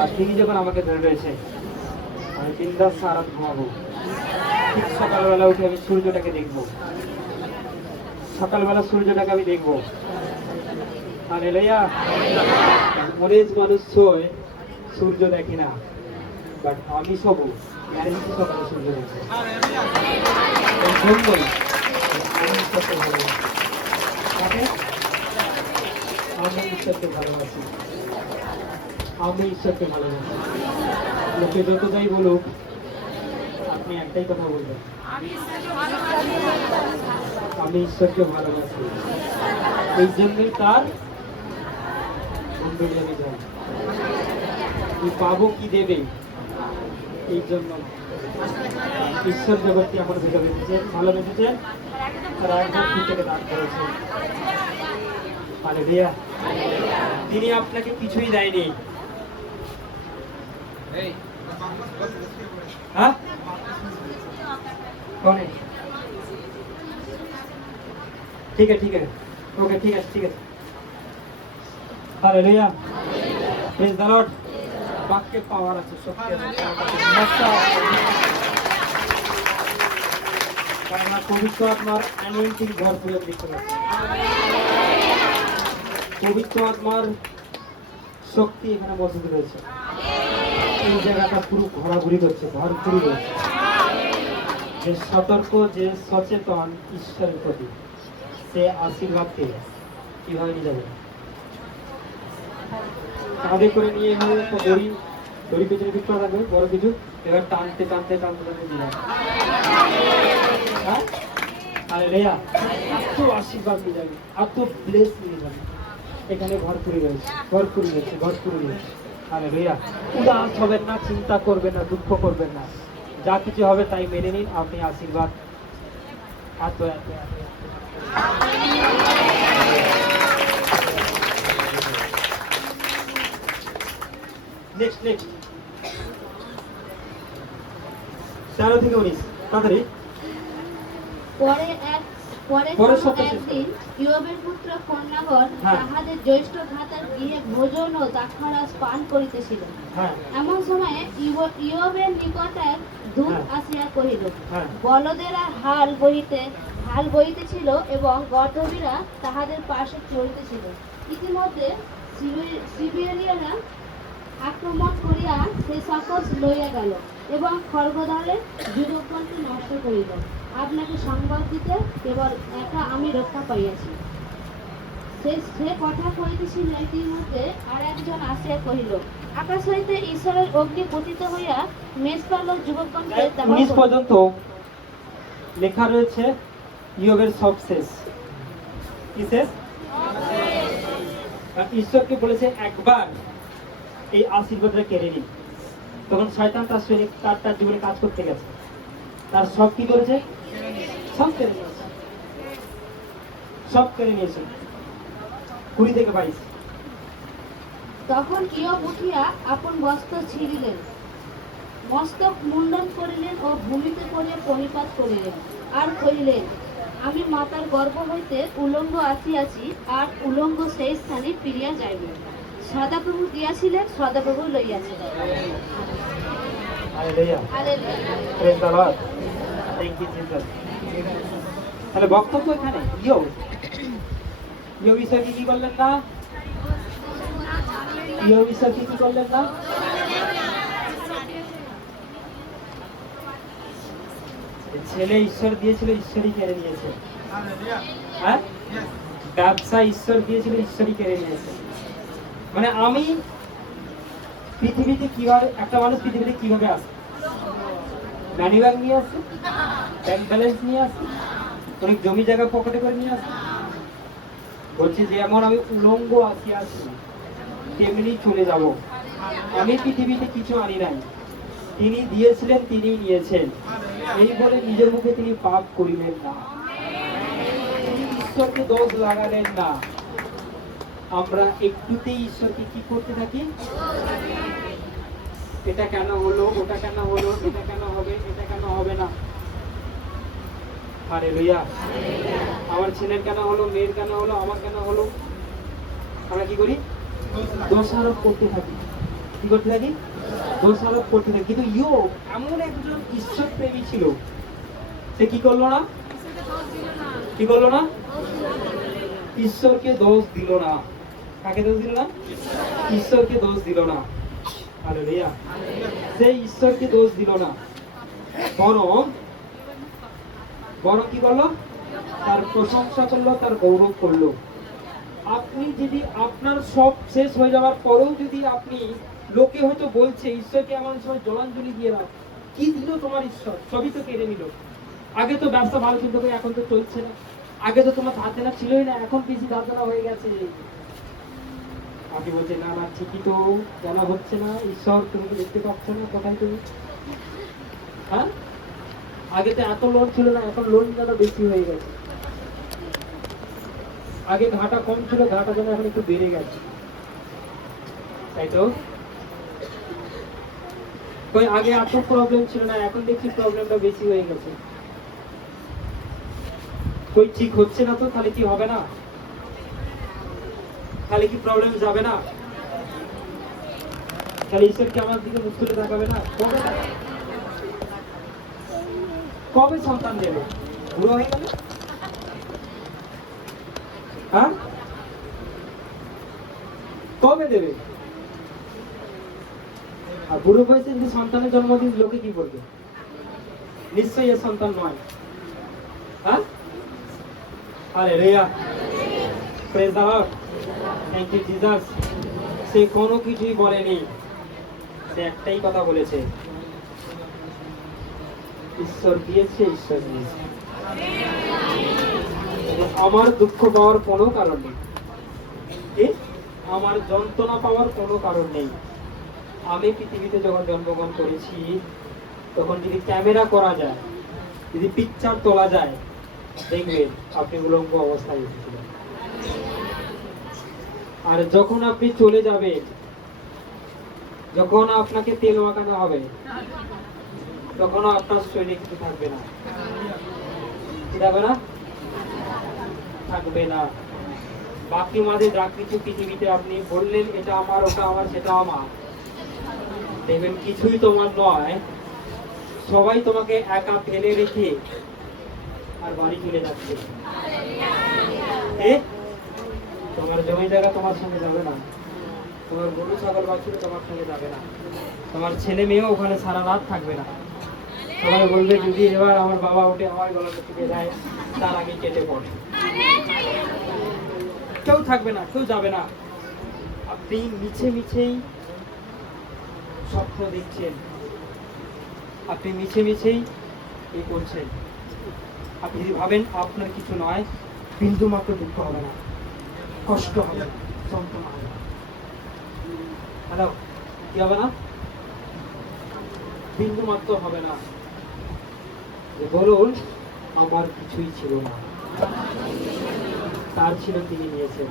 আর তিনি যখন আমাকে ধরে রয়েছে, আমি বিন্দাস সারা ঘুমাবো। ঠিক সকালবেলা উঠে আমি সূর্যটাকে দেখবো, আমি দেখবো। হালেলুয়া। অনেক মানুষ শোয়, সূর্য দেখে না, বাট আমি শোবো, সকালে সূর্য দেখি। আমি ঈশ্বরকে ভালোবাসি। লোকে যত যাই বলুক, আপনি একটাই কথা বলবেন, আমি ঈশ্বরকে ভালোবাসি। এই জন্যই তার মন্ডলী আমি যাই। কি পাবো কি দেবে, এই জন্য ঈশ্বর জগৎকে এখন ভেবে বেঁচেছেন, ভালো বেঁচেছেন, আর একজন থেকে দান করেছেন। হালেলুয়া। তিনি আপনাকে কিছুই দেয়নি। হ্যাঁ कौन है? ठीक है ओके ठीक है हालेलुया प्रेज द लॉर्ड। বাক্যে পাওয়ার আছে, শক্তি আছে, মশা আছে। কারণ পবিত্র আত্মার অ্যানোইন্টিং ভরপুর দেখতে পাচ্ছি। পবিত্র আত্মার শক্তি এখানে মজুদ রয়েছে। এই জায়গাটা পুরো ঘোরাঘুরি করছে, ভরপুরি রয়েছে। যে সতর্ক, যে সচেতন ঈশ্বরের প্রতি, সে আশীর্বাদ পেয়ে কিভাবে নিয়ে যাবে। কাঁধে করে নিয়ে দড়ি পেছনে বিক্রি রাখবে, বড় কিছু এবার টানতে নিয়ে হ্যাঁ হালেলুয়া। এত আশীর্বাদ নিয়ে যাবে, এত ব্লেস নিয়ে যাবে। এখানে ভরপুরি রয়েছে। হালেলুয়া। উদাস হবেন না, চিন্তা করবেন না, দুঃখ করবেন না। যা কিছু হবে তাই মেনে নিন, আপনি আশীর্বাদ এত নেক্সট 13 থেকে 19 তাড়াতাড়ি। একদিন ইয়োবের পুত্র কন্যাগণ তাহাদের জ্যেষ্ঠ ভ্রাতার গৃহে ভোজন ও দ্রাক্ষারস পান করিতেছিল। এমন সময়ে ইয়োবের নিকট এক দূত আসিয়া কহিল, বলদেরা হাল বহিতেছিল এবং গর্দভীরা তাহাদের পাশে চলিতেছিল। ইতিমধ্যে সিবেরিয়ানরা আক্রমণ করিয়া সে সকল লইয়া গেল এবং খড়গদারের যুবকগণকে নষ্ট করিল। আপনাকে সংবাদ দিতে কেবল একা আমি রক্ষা পাইয়াছি। সে কথা কহিতেছিল, ইতিমধ্যে আর একজন আসিয়া কহিল, আকাশ হইতে ঈশ্বরের অগ্নি পতিত হইয়া মেষপালক যুবকগণকে 19 পর্যন্ত লেখা রয়েছে ইয়োবের সব শেষ। কি শেষ? ঈশ্বরকে বলেছে একবার এই আশীর্বাদটা কেড়ে নিন। তখন শয়তান তার সৈনিক তার জীবনে কাজ করতে গেছে, তার সব কি করেছে? সব কেড়ে নিয়েছে 20 থেকে 22। তখন ইয়োব উঠিয়া আপন বস্ত্র ছিঁড়িলেন, মস্তক মুন্ডন করিলেন ও ভূমিতে পড়িয়া প্রণিপাত করিলেন, আর কহিলেন, আমি মাতার গর্ভ হইতে উলঙ্গ আসিয়াছি, আর উলঙ্গ সেই স্থানে ফিরিয়া যাইবে। সদাপ্রভু দিয়াছিলেন, সদাপ্রভু লইয়াছিলেন। তাহলে বক্তব্য এখানে ইয়োব ঈশ্বরকে কি করলেন না? ইয়োব ঈশ্বরকে কি করলেন না? ছেলে ঈশ্বর দিয়েছিল, ঈশ্বরই কেড়ে নিয়েছে। হ্যাঁ, ব্যবসা ঈশ্বর দিয়েছিল, ঈশ্বরই কেড়ে নিয়েছে। মানে আমি পৃথিবীতে কিভাবে, একটা মানুষ পৃথিবীতে কিভাবে আসে? মানি ব্যাগ নিয়ে আসে, ব্যাংক ব্যালেন্স নিয়ে আসে, অনেক জমি জায়গা পকেটে করে নিয়ে আসে। বলছি যেমন আমি উলঙ্গ আসি তেমনি চলে যাব। আমি পৃথিবীতে কিছু আনি নাই, তিনি দিয়েছিলেন, তিনি নিয়েছেন। এই বলে নিজের মুখে তিনি পাপ করিলেন না, তিনি ঈশ্বরকে দোষ লাগালেন না। আমরা একটুতেই ঈশ্বরকে কি করতে থাকি? এটা কেন হলো, ওটা কেন হলো, এটা কেন হবে, এটা কেন হবে না। হালেলুয়া। আমার ছেলের কেন হলো, মেয়ের কেন হলো, আমার কেন হলো। আমরা কি করি? দোষারোপ করতে থাকি। কি করতে থাকি? দোষারোপ করতে থাকি। কিন্তু ইয়োব এমন একজন ঈশ্বর প্রেমী ছিল, সে কি করলো না? কি করলো না? ঈশ্বরকে দোষ দিল না। কাকে দোষ দিল না? ঈশ্বরকে দোষ দিল না। হালেলুয়া। সে ঈশ্বরকে দোষ দিল না, বরং কি করলো? তার প্রশংসা করলো, তার গৌরব করলো। আপনি যদি আপনার সব শেষ হয়ে যাওয়ার পরেও যদি আপনি, লোকে হয়তো বলছে ঈশ্বরকে এমন সময় জলাঞ্জলি দিয়ে দাও, কি দিল তোমার ঈশ্বর? সবই তো কেড়ে নিল। আগে তো ব্যবসা ভালো চলতে হবে, এখন তো চলছে না। আগে তো তোমার ধার দেনা ছিলই না, এখন বেশি ধার দেনা হয়ে গেছে। আপনি বলছেন না না ঠিকই তো, জানা হচ্ছে না, ঈশ্বর তুমি কি দেখতে পাচ্ছ না, কোথায় তুমি? হ্যাঁ, আগে তো এত লোন ছিল না, এখন লোন যেন বেশি হয়ে গেছে। আগে ঘাটা কম ছিল, ঘাটা যেন এখন একটু বেড়ে গেছে, তাই তো? কই আগে এত প্রবলেম ছিল না, এখন দেখছি প্রবলেমটা বেশি হয়ে গেছে। কই ঠিক হচ্ছে না তো, তাহলে কি হবে না? তাহলে কি প্রবলেম যাবে না? তাহলে ঈশ্বর কি আমার দিকে মুখ তুলে দেখাবে না? কবে দেখাবে? কবে সন্তান দেবে? বুড়ো হয়ে গেলে? হ্যাঁ, কবে দেবে? আর বুড়ো বয়সে যদি সন্তানের জন্মদিন লোকে কি বলবে? নিশ্চয়ই এর সন্তান নয়। হ্যাঁ, hallelujah, praise the Lord, thank you Jesus. সে কোনো কিছুই বলেনি, সে একটাই কথা বলেছে, ঈশ্বর দিয়েছে, ঈশ্বর নিয়েছে। আমার দুঃখ পাওয়ার কোনো কারণ নেই, আমার যন্ত্রণা পাওয়ার কোনো কারণ নেই। আমি পৃথিবীতে যখন জন্মগ্রহণ করেছি, তখন যদি ক্যামেরা করা যায়, যদি পিকচার তোলা যায়, দেখবেন আপনি উলঙ্গ অবস্থায় এসেছিলেন। আর যখন আপনি চলে যাবেন, যখন আপনাকে তেল মাখানো হবে, তখন আপনার শরীরে কিছু থাকবে না। কি থাকবে না? থাকবে না। বাকি মাঝে যা কিছু পৃথিবীতে আপনি বললেন এটা আমার, ওটা আমার, সেটা আমার, দেখবেন কিছুই তোমার নয়। সবাই তোমাকে একা ফেলে রেখে আর বাড়ি চলে যাচ্ছে। তোমার জমি জায়গা তোমার সঙ্গে যাবে না, তোমার গরু ছাগল বাছুর তোমার সঙ্গে যাবে না, তোমার ছেলে মেয়েও ওখানে সারা রাত থাকবে না। সবাই বলবে যদি এবার আমার বাবা উঠে আমার গলাটা টিপে দেয়, তার আগে কেটে পড়ে। কেউ থাকবে না, কেউ যাবে না। আপনি মিছে মিছেই স্বপ্ন দেখছেন, আপনি মিছে মিছেই এই করছেন। আপনি যদি ভাবেন আপনার কিছু নয়, বিন্দু মাত্র দুঃখ হবে না, কষ্ট হবে না, যন্ত্রণা হবে না। হ্যালো, কি হবে না? বিন্দু মাত্র হবে না। বলুন আমার কিছুই ছিল না, তার ছিল তিনি নিয়েছেন।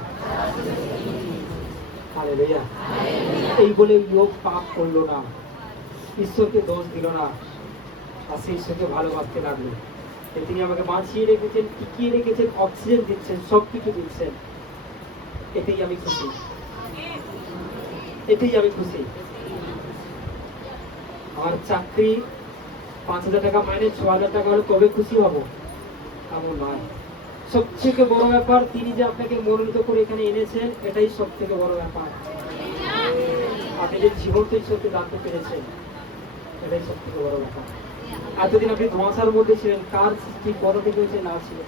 হালেলুয়া। এই বলে লোক পাপ করলো না, ঈশ্বরকে দোষ দিল না, আর সে ঈশ্বরকে ভালোবাসতে লাগলো। তিনি আমাকে বাঁচিয়ে রেখেছেন, টিকিয়ে রেখেছেন, অক্সিজেন দিচ্ছেন, সবকিছু দিচ্ছেন। এতেই আমি খুশি, এতেই আমি খুশি। আমার চাকরি 5,000 টাকা মাইনে, 6,000 টাকা হলে কবে খুশি হব? এমন নয়। সবথেকে বড় ব্যাপার, তিনি যে আপনাকে মনোনীত করে এখানে এনেছেন, এটাই সব থেকে বড় ব্যাপার। আপনি যে জীবন্ত ঈশ্বরকে জানতে পেরেছেন, এটাই সব থেকে বড় ব্যাপার। এতদিন আপনি ধোঁয়াশার মধ্যে ছিলেন, কার সৃষ্টি কোথা থেকে হয়েছে না ছিল,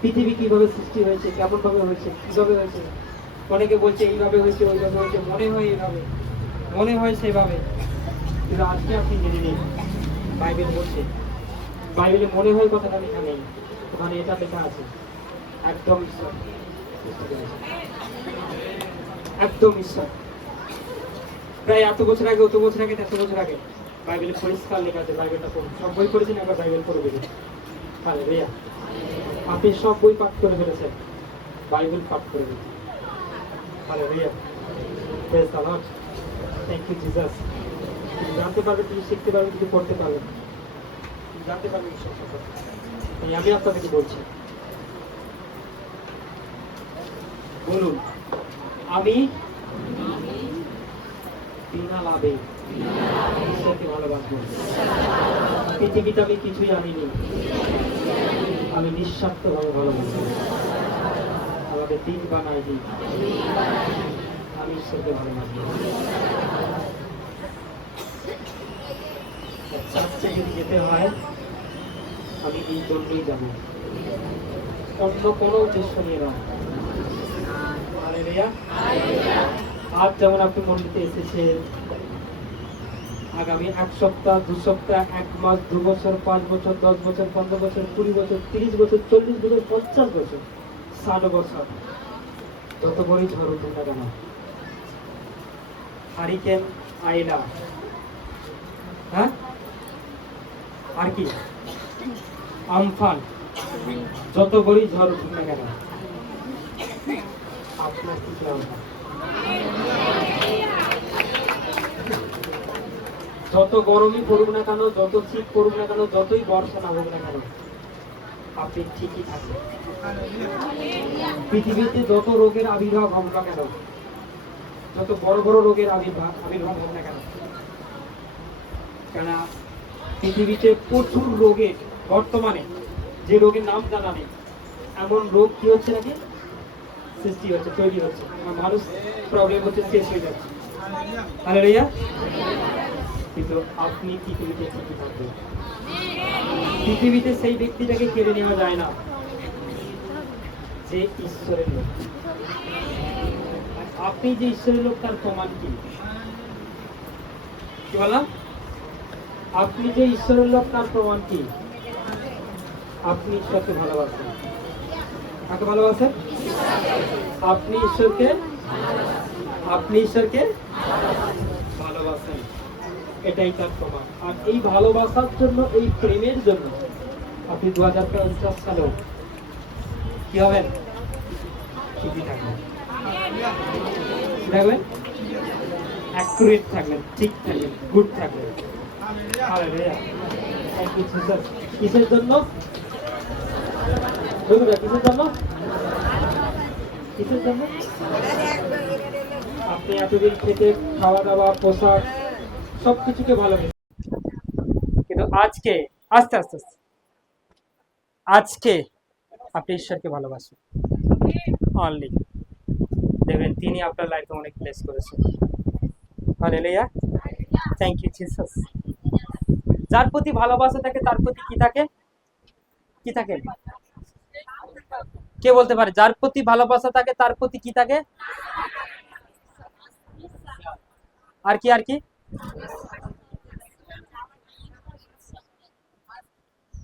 পৃথিবী কিভাবে সৃষ্টি হয়েছে, কেমন ভাবে হয়েছে, কিভাবে হয়েছে। অনেকে বলছে এইভাবে হয়েছে, ওইভাবে হয়েছে, মনে হয় এইভাবে, মনে হয় সেভাবে। কিন্তু আজকে আপনি জেনে নিন, বাইবেল বলছে, বাইবেলে মনে হয় কথাটা লেখা নেই, ওখানে এটা লেখা আছে, একদম ঈশ্বর, একদম ঈশ্বর। প্রায় এত বছর আগে, অত বছর আগে, 100 বছর আগে বাইবেলে পরিষ্কার লেখা আছে। বাইবেলটা পড়ুন, সব বই পড়েছেন, একবার বাইবেল পড়ে দেখুন। হালেলুয়া। আপনি সব বই পাঠ করে ফেলেছেন, বাইবেল পাঠ করে ফেলেছেন। Hallelujah, praise the Lord, thank you Jesus. তুমি জানতে পারবে, তুমি শিখতে পারবে, তুমি পড়তে পারবে, তুমি জানতে পারবে ঈশ্বর সম্পর্কে। আমি আপনাদেরকে বলছি, বলুন আমি বিনা লাভে ঈশ্বরকে ভালোবাসবো। পৃথিবীতে আমি কিছুই আনিনি, আমি নিঃস্বার্থ ভাবে ভালোবাসবো। আমাকে দিন বা নাই দিন, আমি ঈশ্বরকে ভালোবাসবো। চার্চে যদি যেতে হয়, আমি এই জন্যই যাব, অন্য কোনো উদ্দেশ্য নিয়ে নয়। হালেলুয়া। আজ যেমন আপনি মন্দিরে এসেছেন, আগামী 1 সপ্তাহ, 2 সপ্তাহ, 1 মাস, 2 বছর, 5 বছর, 10 বছর, 15 বছর, 20 বছর, 30 বছর, 40 বছর, 50 বছর, 60 বছর, যত বড়ই ঝড় উঠুক না কেন, হারিকেন, আইলা, হ্যাঁ, আর কি, আমফান, যত বড়ই ঝড় উঠুক না কেন আপনার কি চাও? যত গরমই পড়ুক না কেন, যত শীত পড়ুক না কেন, যতই বর্ষা না হোক না কেন, আপনি ঠিকই থাকবেন। পৃথিবীতে যত রোগের আবির্ভাব হোক না কেন, যত বড় বড় রোগের আবির্ভাব হোক না কেন, কেন পৃথিবীতে প্রচুর রোগের, বর্তমানে যে রোগের নাম জানা নেই এমন রোগ কি হচ্ছে নাকি সৃষ্টি হচ্ছে, তৈরি হচ্ছে, মানুষ প্রবলেম হচ্ছে, শেষ হয়ে যাচ্ছে। হালেলুয়া। কিন্তু আপনি পৃথিবীতে ঠিকই থাকবেন। পৃথিবীতে সেই ব্যক্তিটাকে কেড়ে নেওয়া যায় না যে ঈশ্বরের লোক। আপনি যে ঈশ্বরের লোক তার প্রমাণ কি? কি বললাম? আপনি যে ঈশ্বরের লোক তার প্রমাণ কি? আপনি ঈশ্বরকে ভালোবাসেন। কাকে ভালোবাসেন? আপনি ঈশ্বরকে ভালোবাসেন, এটাই তার প্রমাণ। আর এই ভালোবাসার জন্য, এই প্রেমের জন্য আপনি 2050 সালেও কি হবেন? ঠিকই থাকবেন, অ্যাকুরেট থাকবেন, ঠিক থাকবেন, গুড থাকবেন। হালেলুয়া। Thank you Jesus. কিসের জন্য? বন্ধুরা, কিসের জন্য? কিসের জন্য? আপনি এতদিন খেতে, খাওয়া দাওয়া, পোশাক সবকিছুকে ভালোবাসেন, কিন্তু আজকে আস্তে আস্তে আজকে আপনি ঈশ্বরকে ভালোবাসেন। অনলি দেখবেন তিনি আপনার লাইফে অনেক প্লেস করেছেন। হালেলুয়া। Thank you Jesus. যার প্রতি ভালোবাসা থাকে তার প্রতি কি থাকে? কি থাকে? কে বলতে পারে? যার প্রতি ভালোবাসা থাকে তার প্রতি কি থাকে? আর কি? আর কি?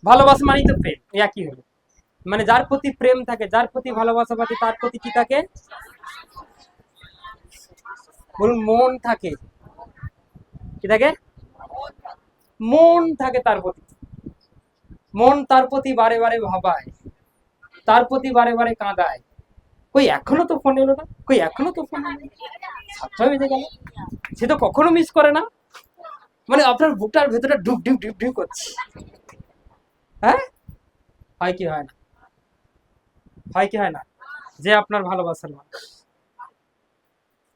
ভালোবাসা মানেই তো প্রেম, একই হলো। মানে যার প্রতি প্রেম থাকে, যার প্রতি ভালোবাসা থাকে তার প্রতি কি থাকে? বলুন, মন থাকে। কি থাকে? মন থাকে তার প্রতি। মন তার প্রতি বারে বারে ভাবায়, তার প্রতি বারে বারে কাঁদায়। কই এখনো তো ফোন এলো না, কই এখনো তো ফোন এলো না, 7টা বেজে গেল, সে তো কখনো মিস করে না। মানে আপনার বুকটার ভেতরে ডুব ডুব ডুব ডুব করছে। হ্যাঁ, হয় কি হয় না? হয় কি হয় না? যে আপনার ভালোবাসার মানুষ,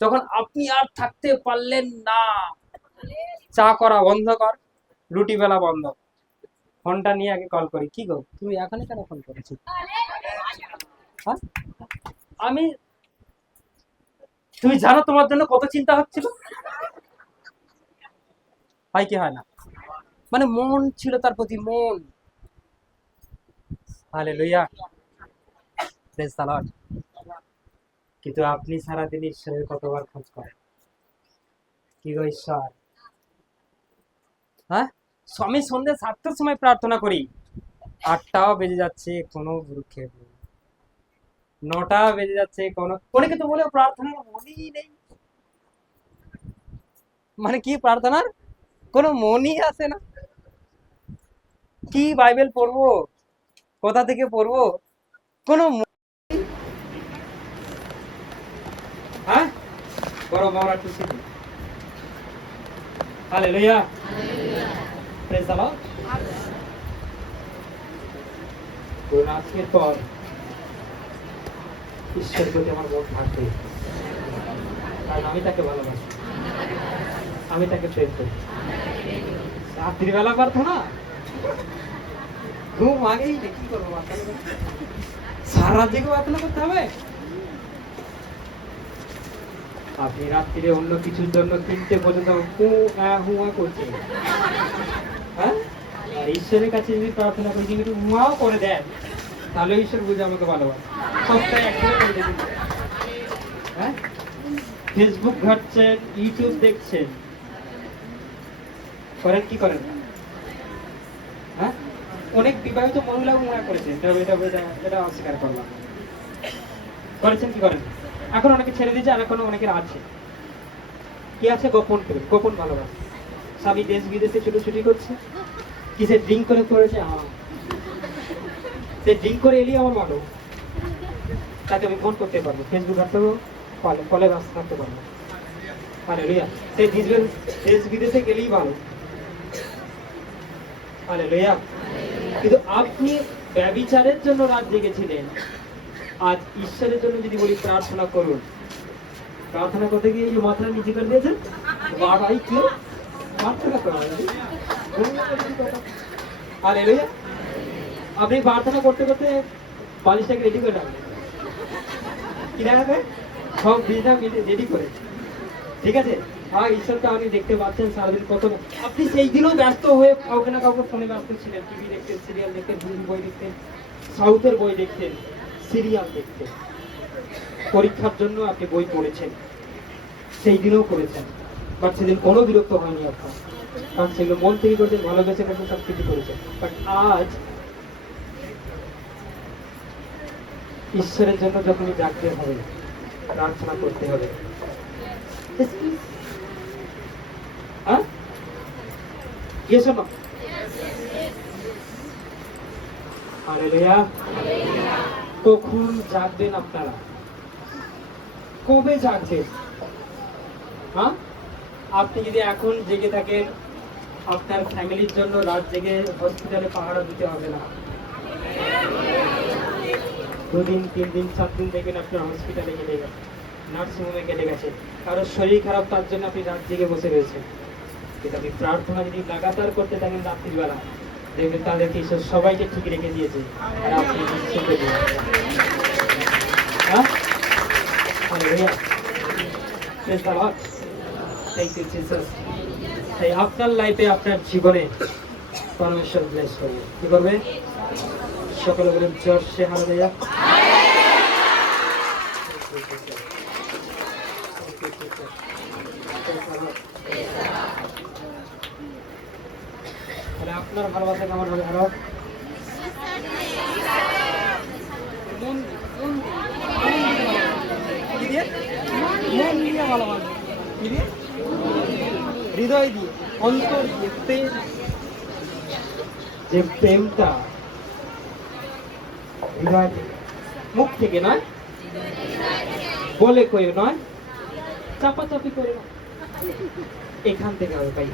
তখন আপনি আর থাকতে পারলেন না, চা করা বন্ধ কর, রুটি বেলা বন্ধ, ফোনটা নিয়ে আগে কল করি, কি গো তুমি এখনই কেন ফোন করেছো? হ্যাঁ, আমি, তুমি জানো তোমার জন্য কত চিন্তা হচ্ছিল। হয় কি হয় না? মানে মন ছিল তার প্রতি, মন। Hallelujah, praise the Lord. কিন্তু আপনি সারাদিন ঈশ্বরের কতবার খোঁজ করেন? কি গো ঈশ্বর, হ্যাঁ, আমি সন্ধ্যে 7টার সময় প্রার্থনা করি, 8টাও বেজে যাচ্ছে কোনো ভ্রুক্ষেপ নেই, 9টা বেজে যাচ্ছে কোনো, অনেকে তো বলে প্রার্থনার মনই নেই। মানে কি, প্রার্থনার কোনো মনই আসে না। কি বাইবেল পড়বো, কোথা থেকে পড়বো, কোনো হ্যাঁ, বড় বড় খুশি। Hallelujah, praise the Lord. আজকের পর ঈশ্বরের প্রতি আমার মন থাকবে, কারণ আমি তাকে ভালোবাসি, আমি তাকে প্রেম করি। রাত্রিবেলা প্রার্থনা, ঘুম আগেই কি করবো, সারা রাত জেগে প্রার্থনা করতে হবে? আপনি রাত্রিরে অন্য কিছুর জন্য 3টে পর্যন্ত হুয়া করছেন, হ্যাঁ? আর ঈশ্বরের কাছে যদি প্রার্থনা করি, কিন্তু হুয়াও করে দেন, তাহলে ঈশ্বর বুঝে আমাকে ভালোবাসে। সবটাই একসাথে করে দিন। হ্যাঁ, ফেসবুক ঘাটছেন, ইউটিউব দেখছেন, করেন কি করেন? হ্যাঁ, অনেক বিবাহিত মহিলা হুয়া করেছেন, এটা অস্বীকার করলাম, করেছেন কি করেন? এখন অনেকে ছেড়ে দিয়েছে, আর এখনো অনেকের আছে। কি আছে গোপন প্রেম, গোপন ভালোবাসা। স্বামী দেশ বিদেশে ছুটোছুটি করছে, কিসে ড্রিঙ্ক করে করেছে, সে ড্রিঙ্ক করে এলেই আমার ভালো, তাকে আমি ফোন করতে পারবো, ফেসবুক ঘাটতে পারবো, কলে ব্যস্ত থাকতে পারবো। হালেলুয়া। সে দেশ বিদেশে গেলেই ভালো। হালেলুয়া। কিন্তু আপনি ব্যভিচারের জন্য রাত জেগেছিলেন, আজ ঈশ্বরের জন্য যদি বলি প্রার্থনা করুন, প্রার্থনা করতে গিয়ে এই যে মাথাটা নিচে করে দিয়েছেন, বাড়াই কি প্রার্থনা করা হয়। হালেলুয়া। আপনি প্রার্থনা করতে করতে বালিশটাকে রেডি করে রাখবেন, কি রাখবে, সব বিজটা রেডি করে, ঠিক আছে। আর ঈশ্বরকে আপনি দেখতে পাচ্ছেন সারাদিন কত, আপনি সেই দিনও ব্যস্ত হয়ে কাউকে না কাউকে ফোনে ব্যস্ত ছিলেন, টিভি দেখতেন, সিরিয়াল দেখতেন, হিন্দি বই দেখতেন, সাউথের বই দেখতেন, সিরিয়াল দেখতেন, পরীক্ষার জন্য আপনি বই পড়েছেন, সেই দিনও করেছেন, বাট সেদিন কোনো বিরক্ত হয়নি আপনার, কারণ সেগুলো মন থেকে করেছেন, ভালোবেসে করেছেন, সব কিছু করেছেন। বাট আজ ঈশ্বরের জন্য যখনই ডাকতে হবে, প্রার্থনা করতে হবে, কখন জাগবেন আপনারা, কবে জাগবেন? আপনি যদি এখন জেগে থাকেন, আপনার ফ্যামিলির জন্য রাত জেগে হসপিটালে পাহারা দিতে হবে না। 2 দিন 3 দিন 4 দিন দেখবেন আপনার হসপিটালে কেটে গেছে, নার্সিংহোমে কেটে গেছে, কারো শরীর খারাপ, তার জন্য আপনি রাত জেগে বসে রয়েছেন। কিন্তু আপনি প্রার্থনা যদি লাগাতার করতে থাকেন রাত্রিবেলা, দেখবেন তাদেরকে ঈশ্বর সবাইকে ঠিক রেখে দিয়েছে, আর আপনি ঈশ্বরকে দিয়েছেন। তাই আপনার লাইফে, আপনার জীবনে পরমেশ্বর ব্লেস করবে। কি করবে? সকলে বলেন জোর সে হালেলুয়া। তাহলে আপনার ভালোবাসা কেমন হবে? আরো হৃদয় দিয়ে, অন্তর দিয়ে, প্রেম, যে প্রেমটা হৃদয় থেকে, মুখ থেকে নয়, বলে কয়ে নয়, চাপাচাপি করে নয়, এখান থেকে হবে ভাই।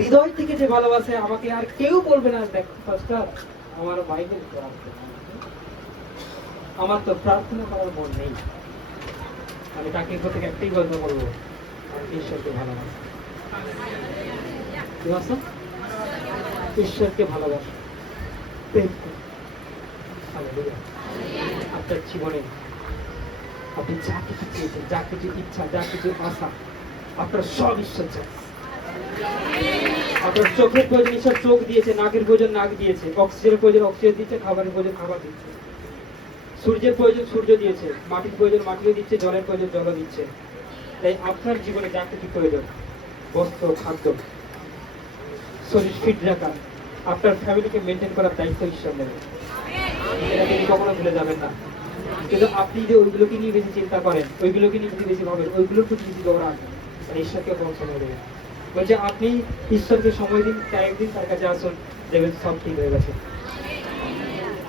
হৃদয় থেকে যে ভালোবাসে, আমাকে আর কেউ বলবে না দেখো পাস্টার আমার বাইবেল পড়াতে, আমার তো প্রার্থনা করার মন নেই, আমি তাকে থেকে একটাই গল্প বলবো, আমি ঈশ্বরকে ভালোবাসি। ঈশ্বরকে ভালোবাসো, প্রেম করো। আপনার জীবনে আপনি যা কিছু চেয়েছেন, যা কিছু ইচ্ছা, যা কিছু আশা, আপনার সব ঈশ্বর চায়। আপনার চোখের প্রয়োজন ঈশ্বর চোখ দিয়েছে, নাকের প্রয়োজন নাক দিয়েছে, অক্সিজেনের প্রয়োজন অক্সিজেন দিচ্ছে, খাবারের প্রয়োজন খাবার দিচ্ছে, সূর্যের প্রয়োজন সূর্য দিয়েছে, মাটির প্রয়োজন মাটিও দিচ্ছে, জলের প্রয়োজন জলও দিচ্ছে। তাই আপনার জীবনে যা কিছু প্রয়োজন, বস্ত্র, খাদ্য, শরীর ফিট রাখা, আপনার ফ্যামিলিকে মেনটেন করার দায়িত্ব ঈশ্বর নেবে, এটা তিনি কখনো ভুলে যাবেন না। কিন্তু আপনি যদি ওইগুলোকে নিয়ে বেশি চিন্তা করেন, ওইগুলোকে নিয়ে যদি বেশি ভাবেন, ওইগুলোর প্রতি বেশি দৌড়ান, ঈশ্বরকে কম সময় দেবেন। বলছে আপনি ঈশ্বরকে সময় দিন, একদিন তার কাছে আসুন, দেখবেন সব ঠিক হয়ে গেছে।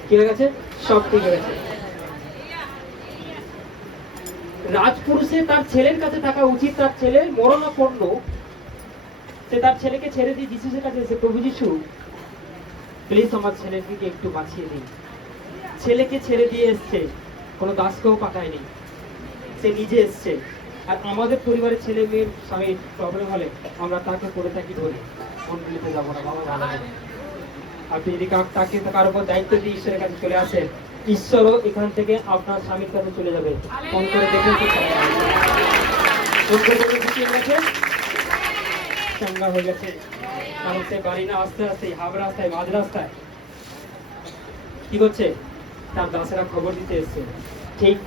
কি হয়ে গেছে? সব ঠিক হয়ে গেছে। রাজপুরুষে তার ছেলের কাছে থাকা উচিত, তার ছেলে মরণাপন্ন, সে তার ছেলেকে ছেড়ে দিয়ে যিশুর কাছে এসে, প্রভু যিশু প্লিজ আমার ছেলেকে একটু বাঁচিয়ে দিন। ছেলেকে ছেড়ে দিয়ে এসছে, কোনো দাসকেও পাঠায়নি, সে নিজে এসছে। আর আমাদের পরিবারের ছেলে মেয়ের স্বামীর প্রবলেম হলে আমরা তাকে করে থাকি ধরে, মন্দিরে যাবো না, বাবা ভালো লাগে। আপনি যদি তাকে কার উপর দায়িত্ব দিয়ে ঈশ্বরের কাছে চলে আসেন, ঈশ্বরও এখান থেকে আপনার স্বামীর কাছে চলে যাবে। ফোন করে দেখুন চাঙ্গা হয়ে গেছে, কারণ সে বাড়ি না আস্তে আস্তে হাফ রাস্তায়, মাঝ রাস্তায় কি করছে, তার দাসেরা খবর দিতে এসছে। ঠিক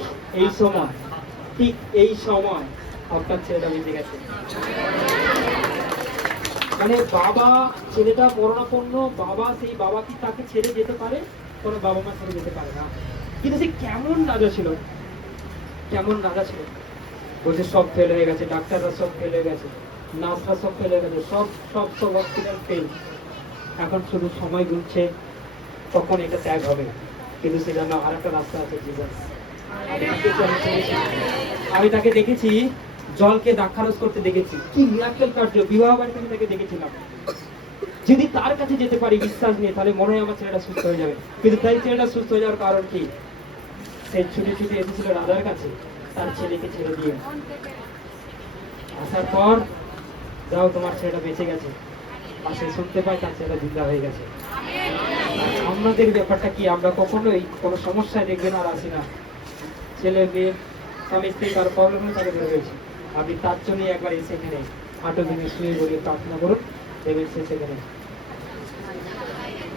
এই সময়, ঠিক এই সময় আপনার ছেলেটা বেঁচে গেছে। মানে বাবা, ছেলেটা মরণাপন্ন, বাবা, সেই বাবা কি তাকে ছেড়ে যেতে পারে? কোনো বাবা মা ছেড়ে যেতে পারে না। কিন্তু সে কেমন রাজা ছিল, কেমন রাজা ছিল, বলছে সব ফেল হয়ে গেছে, ডাক্তাররা সব ফেল হয়ে গেছে, নার্সরা সব ফেল হয়ে গেছে, সব সব সব হসপিটাল ফেল, এখন শুধু সময় গুনছে কখন এটা ত্যাগ হবে। কিন্তু সেজন্য আর একটা রাস্তা আছে, জিসাস। আমি তাকে দেখেছি জলকে দাক্ষারস করতে দেখেছি, কি মিরাকেল কার্য, বিবাহ বাড়িতে আমি তাকে দেখেছিলাম। যদি তার কাছে যেতে পারি বিশ্বাস নিয়ে, তাহলে মনে হয় আমার ছেলেটা সুস্থ হয়ে যাবে। কিন্তু তাই ছেলেটা সুস্থ হয়ে যাওয়ার কারণ কি, সে ছুটে ছুটে এসেছিল রাজার কাছে তার ছেলেকে ছেড়ে দিয়ে। আসার পর যাও তোমার ছেলেটা বেঁচে গেছে, পাশে শুনতে পাই তার ছেলেটা জিন্দা হয়ে গেছে। আমাদের ব্যাপারটা কি, আমরা কখনোই কোনো সমস্যায় দেখবেন আর আসি না। ছেলে মেয়ে স্বামী স্ত্রী কারো প্রবলেম হলে তাকে ধরে রয়েছে, আপনি তার জন্যই একবার এসে এখানে হাঁটু ভেঙে শুয়ে বলিয়ে প্রার্থনা করুন, দেখবেন সে সেখানে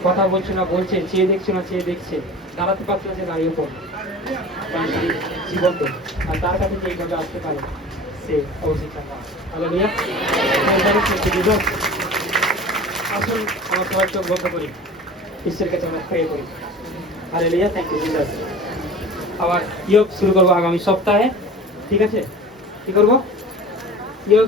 কথা বলছে না বলছে, চেয়ে দেখছে না চেয়ে দেখছে, দাঁড়াতে পারছে না সে দাঁড়িয়ে পড়ে জীবন্ত। আর তার কাছে যে এইভাবে আসতে পারে সে অবশ্যই চাঙ্গা। হালেলুয়া। আসুন আমার সবার চোখ বন্ধ করি, ঈশ্বরের কাছে আমরা প্রে করি। Hallelujah, thank you Jesus. আবার ইয়োগ শুরু করবো আগামী সপ্তাহে, ঠিক আছে? কি করবো? ইয়োগ